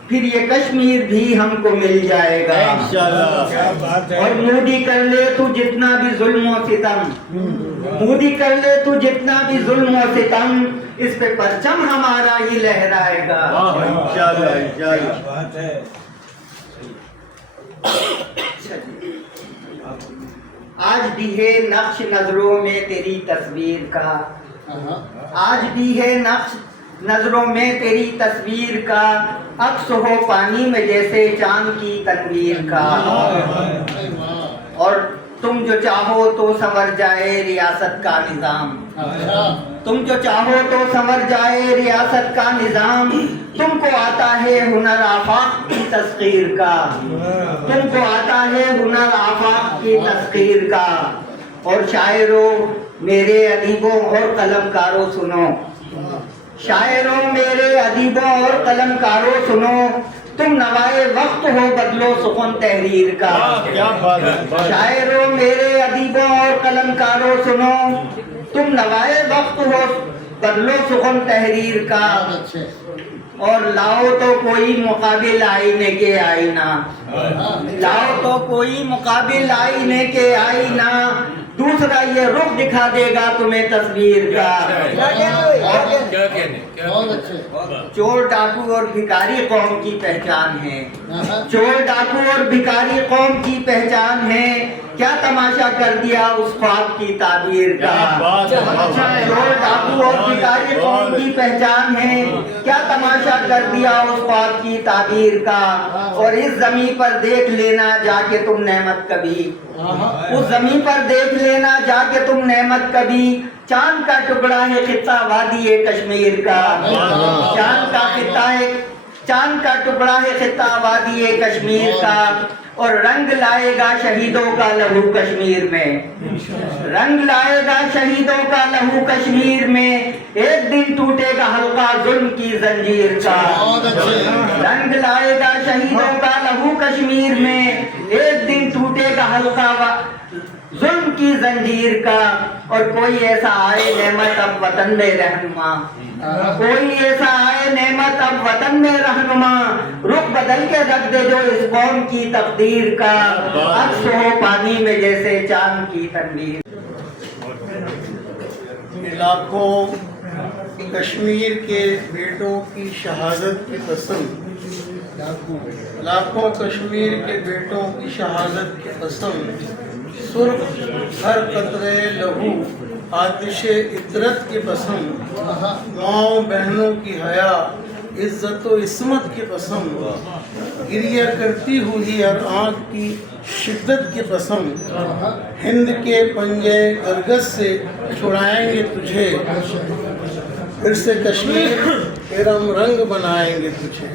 پھر یہ کشمیر بھی ہم کو مل جائے گا، اور مودی کر لے تو جتنا بھی ظلم و ستم، مودی کر لے تو جتنا بھی ظلم و ستم، اس پہ پرچم ہمارا ہی لہرائے گا۔ آج بھی ہے نقش نظروں میں تیری تصویر کا، آج بھی ہے نقش نظروں میں تیری تصویر کا، عکس ہو پانی میں جیسے چاند کی تنویر کا، اور تم جو چاہو تو سنور جائے ریاست کا نظام، تم جو چاہو تو سنور جائے ریاست کا نظام، تم کو آتا ہے ہنر آفاق کی تسخیر کا، تم کو آتا ہے ہنر آفاق کی تسخیر کا، اور شاعروں میرے ادیبوں اور قلم کاروں سنو، شاعروں میرے ادیبوں اور قلم کاروں سنو، تم نوائے وقت ہو بدلو سخن تحریر کا، شاعروں میرے ادیبوں اور قلم کاروں سنو، تم نوائے وقت ہو بدلو سخن تحریر کا، اور لاؤ تو کوئی مقابل آئینے کے آئینہ، لاؤ تو کوئی مقابل آئینے کے آئینہ، دوسرا یہ رخ دکھا دے گا تمہیں تصویر کا۔ چور ڈاکو اور بھکاری قوم کی پہچان ہے، چور ڈاکو اور بھکاری قوم کی پہچان ہے، کیا تماشا کر دیا اس خواب کی تعبیر کا۔ چور ڈاکو اور بھکاری قوم کی پہچان ہے، کیا تماشا کر دیا اس خواب کی تعبیر کا۔ اور اس زمین پر دیکھ لینا جا کے تم نعمت کبھی، اس زمین پر دیکھ لینا جا کے تم نعمت کبھی، چاند کا ٹکڑا ہے خطہ وادی کشمیر کا، چاند کا خطہ ہے، چاند کا ٹکڑا ہے خطہ وادی کشمیر کا، اور رنگ لائے گا شہیدوں کا لہو کشمیر میں، رنگ لائے گا شہیدوں کا لہو کشمیر میں، ایک دن ٹوٹے گا حلقہ ظلم کی زنجیر کا، رنگ لائے گا شہیدوں کا لہو کشمیر میں، ایک دن ٹوٹے گا حلقہ ظلم کی زنجیر کا۔ اور کوئی ایسا آئے نعمت اب وطن میں رہنما، کوئی ایسا آئے نعمت اب وطن میں رہنما، رخ بدل کے رکھ دے جو اس قوم کی تقدیر کا، عکس ہو پانی میں جیسے چاند کی تنویر۔ لاکھوں کشمیر کے بیٹوں کی شہادت کی قسم، لاکھوں کشمیر کے بیٹوں کی شہادت کی قسم، سرخ ہر قطرے لہو آتش عطرت کی قسم، ماؤں بہنوں کی حیا عزت و عصمت کی قسم، گریہ کرتی ہوئی ہر آنکھ کی شدت کی قسم، ہند کے پنجے گرگس سے چھڑائیں گے تجھے، پھر سے کشمیر ارم رنگ بنائیں گے تجھے۔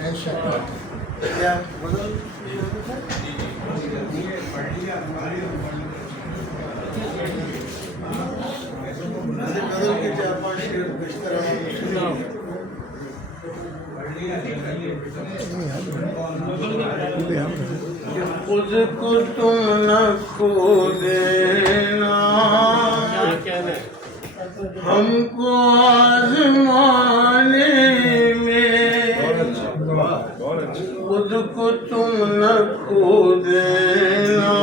کیا بدل کے 4-5 شعر بہتر خود کو تم نہ کھو دینا، ہم کو آزمانے میں، خود کو تم نہ کھو دینا،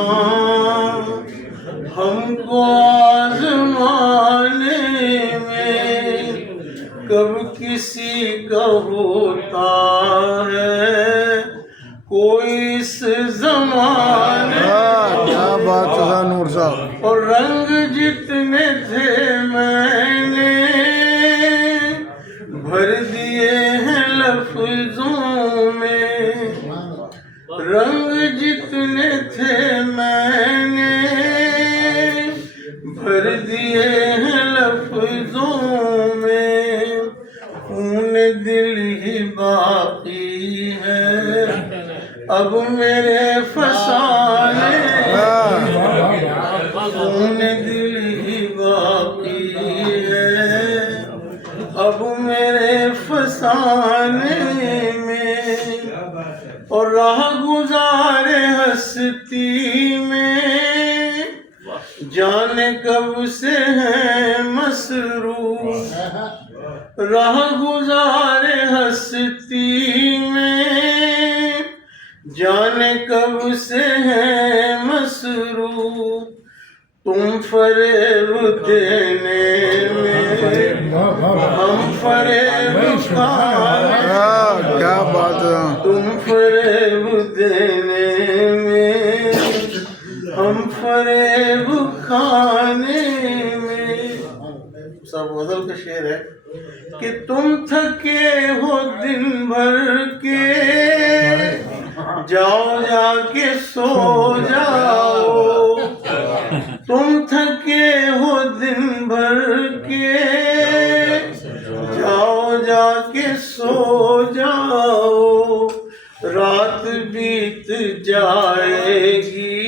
ہم کو آزمانے میں، کب کسی کا ہوتا ہے کوئی اس زمانے، کیا بات ہے نور صاحب۔ اور رنگ جتنے تھے میں نے بھر دیے ہیں لفظوں میں، رنگ جتنے تھے میں نے بھر دیے ہیں لفظوں میں، خون دل ہی باقی ہے اب میرے فسانے، خون دل ہی باقی ہے اب میرے فسانے میں، اور راہ گزار ہستی میں جانے کب سے ہے مصروف، راہ گزار ہستی میں جانے کب سے ہے مصروف، تم فریب دینے میں ہم فریب کھانے، کیا بات ہے، تم فریب دینے میں ہم فریب کھانے میں۔ سب غزل کا شعر ہے کہ تم تھکے ہو دن بھر کے جاؤ جا کے سو جاؤ، تم تھکے ہو دن بھر کے جاؤ جا کے سو جاؤ، رات بیت جائے گی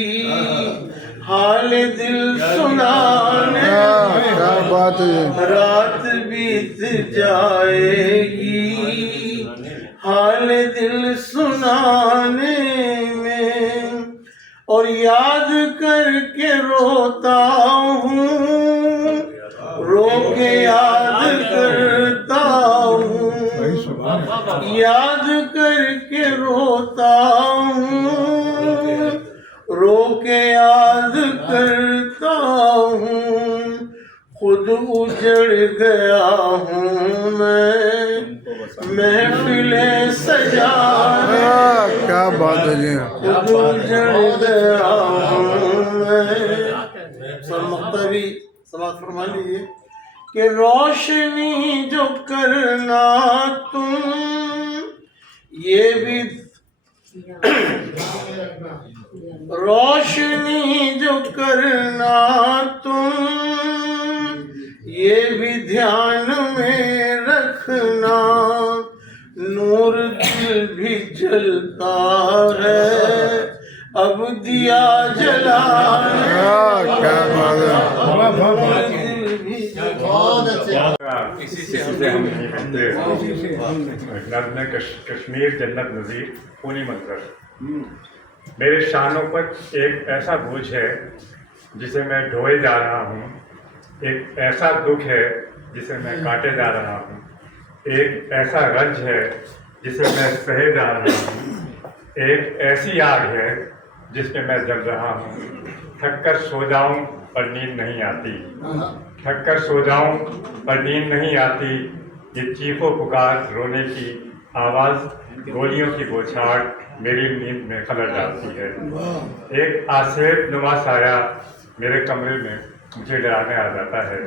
حال دل سنانے، کیا بات ہے، رات بیت جائے گی حال دل سنانے میں، اور یاد کر کے روتا ہوں رو کے یاد کرتا ہوں، یاد کر کے روتا ہوں، رو کے یاد کرتا ہوں، خود اجڑ گیا ہوں میں محفل سجا، کیا بات ہے جی، خود اجڑ گیا ہوں میں۔ مقطع بھی سماعت فرما لیجیے کہ روشنی جو کرنا تم یہ بھی، روشنی جو کرنا تم یہ بھی دھیان میں رکھنا، نور دل بھی جلتا ہے اب دیا جلانا، اسی سے ہم نہیں بنتے۔ نظم کشمیر جنت نظیر خونی منظر۔ میرے شانوں پر ایک ایسا بوجھ ہے جسے میں ڈھوئے جا رہا ہوں، ایک ایسا دکھ ہے جسے میں کاٹے جا رہا ہوں، ایک ایسا رنج ہے جسے میں سہے جا رہا ہوں، ایک ایسی آگ ہے جس میں میں جل رہا ہوں۔ تھک کر سو جاؤں پر نیند نہیں آتی، تھک کر سو جاؤں پر نیند نہیں آتی، یہ چیخ و پکار رونے کی آواز، گولیوں کی بوچھاڑ میری نیند میں خلل ڈالتی ہے۔ ایک آسیب نما سایہ میرے کمرے میں مجھے ڈرانے آ جاتا ہے،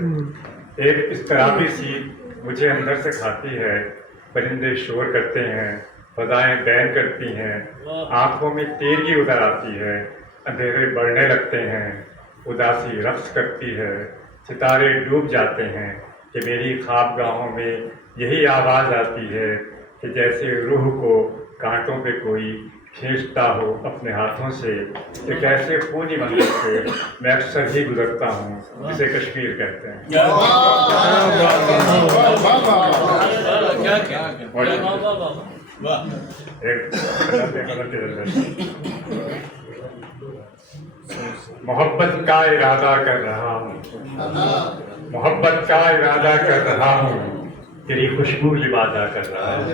ایک اضطرابی سی مجھے اندر سے کھاتی ہے، پرندے شور کرتے ہیں، فضائیں بین کرتی ہیں، آنکھوں میں تیرگی ادھر آتی ہے، اندھیرے بڑھنے لگتے ہیں، اداسی رقص کرتی ہے، ستارے ڈوب جاتے ہیں کہ میری خوابگاہوں میں یہی آواز آتی ہے کہ جیسے روح کو کانٹوں پہ کوئی کھینچتا ہو اپنے ہاتھوں سے، ایک ایسے خونی منظر سے میں اکثر ہی گزرتا ہوں جسے کشمیر کہتے ہیں۔ محبت کا ارادہ کر رہا ہوں، محبت کا ارادہ کر رہا ہوں، تیری خوشبو لبادہ کر رہا ہوں،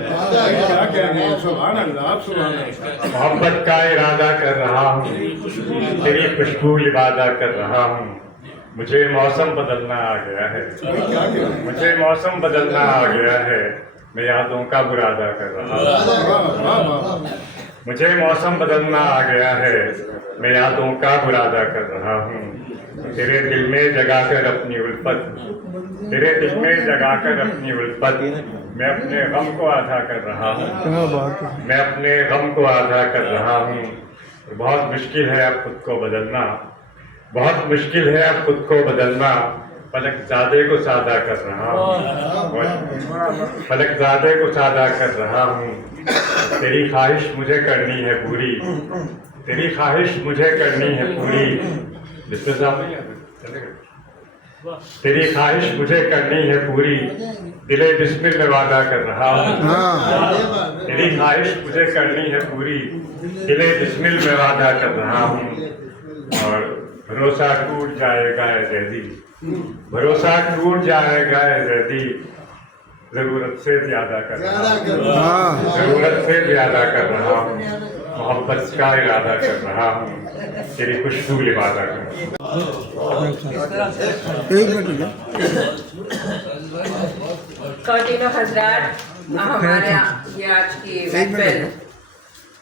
محبت کا ارادہ کر رہا ہوں، تیری خوشبو لبادہ کر رہا ہوں۔ مجھے موسم بدلنا آ گیا ہے، مجھے موسم بدلنا آ گیا ہے، میں یادوں کا برادہ کر رہا ہوں، مجھے موسم بدلنا آ گیا ہے، میں یادوں کا برادہ کر رہا ہوں۔ تیرے دل میں جگا کر اپنی الفت، تیرے دل میں جگا کر اپنی الفت، میں اپنے غم کو آدھا کر رہا ہوں، میں اپنے غم کو آدھا کر رہا ہوں۔ بہت مشکل ہے اب خود کو بدلنا، بہت مشکل ہے اب خود کو بدلنا، فلک زادے کو سادہ کر رہا ہوں، فلک زادے کو سادہ کر رہا ہوں۔ تیری خواہش مجھے کرنی ہے پوری، تیری خواہش مجھے کرنی ہے پوری، تیری خواہش مجھے کرنی ہے پوری، دلے بسمل میں وعدہ کر رہا ہوں، تیری خواہش مجھے کرنی ہے پوری، دلے بسمل میں وعدہ کر رہا ہوں۔ اور بھروسہ ٹوٹ جائے گا اے زیدی، بھروسہ ٹوٹ جائے گا اے زیدی، ضرورت سے زیادہ کر رہا ہوں، ضرورت سے زیادہ کر رہا ہوں، محبت کا ارادہ کر رہا ہوں، تیری خوشبو لبادہ کر رہا ہوں۔ خواتین و حضرات، ہمارا یہ آج کی محفل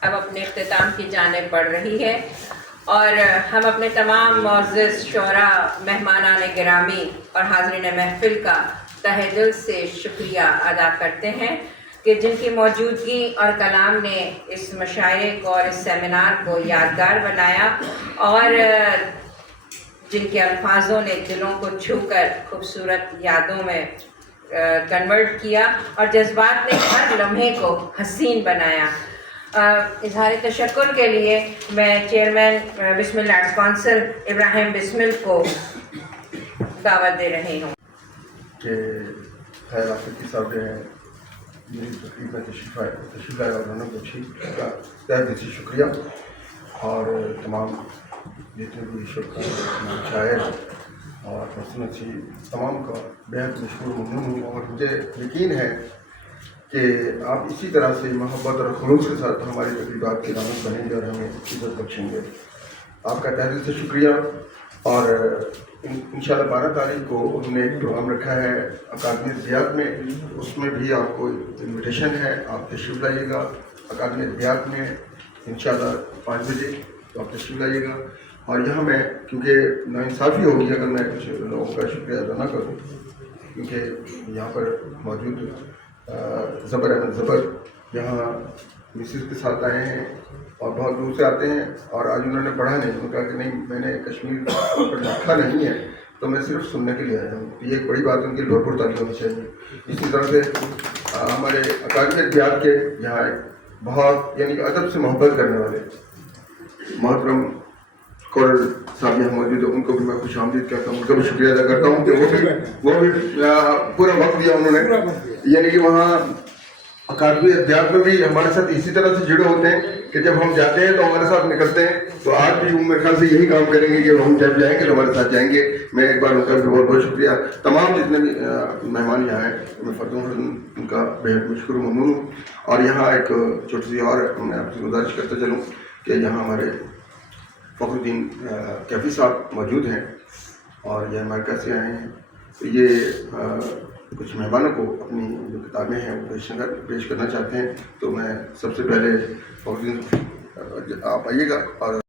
اب اپنے اختتام کی جانب بڑھ رہی ہے، اور ہم اپنے تمام معزز شعراء، مہمانان گرامی اور حاضرین محفل کا تہہ دل سے شکریہ ادا کرتے ہیں کہ جن کی موجودگی اور کلام نے اس مشاعرے کو اور اس سیمینار کو یادگار بنایا، اور جن کے الفاظوں نے دلوں کو چھو کر خوبصورت یادوں میں کنورٹ کیا، اور جذبات نے ہر لمحے کو حسین بنایا۔ اظہار تشکر کے لیے میں چیئرمین بسمل آرٹس کونسل ابراہیم بسمل کو دعوت دے رہی ہوں کہ خیر آفتی صاحب نے میری تقریب میں تشریف لائے اور انہوں نے اچھی تہ دل سے شکریہ، اور تمام جتنے بھی تمام شاعر اور حسن اچھی تمام کا بہت مشکور ممنون ہوں، اور مجھے یقین ہے کہ آپ اسی طرح سے محبت اور خلوص کے ساتھ ہماری تقریبات کی رونق بنیں گے اور ہمیں عزت بخشیں گے. آپ کا تہہ دل سے شکریہ. اور انشاءاللہ 12 تاریخ کو انہوں نے ایک پروگرام رکھا ہے اکادمی ادبیات میں، اس میں بھی آپ کو انویٹیشن ہے، آپ تشریف لائیے گا. اکادمی ادبیات میں انشاءاللہ 5 بجے تو آپ تشریف لائیے گا. اور یہاں میں کیونکہ ناانصافی ہوگی اگر میں کچھ لوگوں کا شکریہ ادا نہ کروں، کیونکہ یہاں پر موجود زبر احمد زبر یہاں مسز کے ساتھ آئے ہیں اور بہت دور سے آتے ہیں، اور آج انہوں نے پڑھا نہیں. انہوں نے کہا کہ نہیں میں نے کشمیر پر لکھا نہیں ہے تو میں صرف سننے کے لیے آیا ہوں. یہ ایک بڑی بات ہے، ان کی بھرپور تعلیم ہونی چاہیے. اسی طرح سے ہمارے اکادمی ادبیات کے یہاں بہت یعنی کہ ادب سے محبت کرنے والے محترم کورل صاحب یہاں موجود ہیں، ان کو بھی میں خوش آمدید کہتا ہوں، ان کا بھی شکریہ ادا کرتا ہوں کہ وہ بھی پورا وقت دیا انہوں نے. یعنی کہ وہاں اکادمی ادبیات میں بھی ہمارے ساتھ اسی طرح سے جڑے ہوتے ہیں کہ جب ہم جاتے ہیں تو ہمارے ساتھ نکلتے ہیں. تو آج بھی میرے خیال سے یہی کام کریں گے کہ ہم جب جائیں گے تو ہمارے ساتھ جائیں گے. میں ایک بار ان کا بھی بہت بہت شکریہ. تمام جتنے بھی مہمان یہاں ہیں میں فردوں ان کا بےحد مشکور ممنون ہوں. اور یہاں ایک چھوٹی سی اور میں آپ سے گزارش کرتا چلوں کہ یہاں ہمارے فخر الدین کیفی صاحب موجود ہیں اور یہ امریکہ سے آئے ہیں. یہ کچھ مہمانوں کو اپنی جو کتابیں ہیں وہ پیش کرنا چاہتے ہیں. تو میں سب سے پہلے فخر الدین آپ آئیے گا اور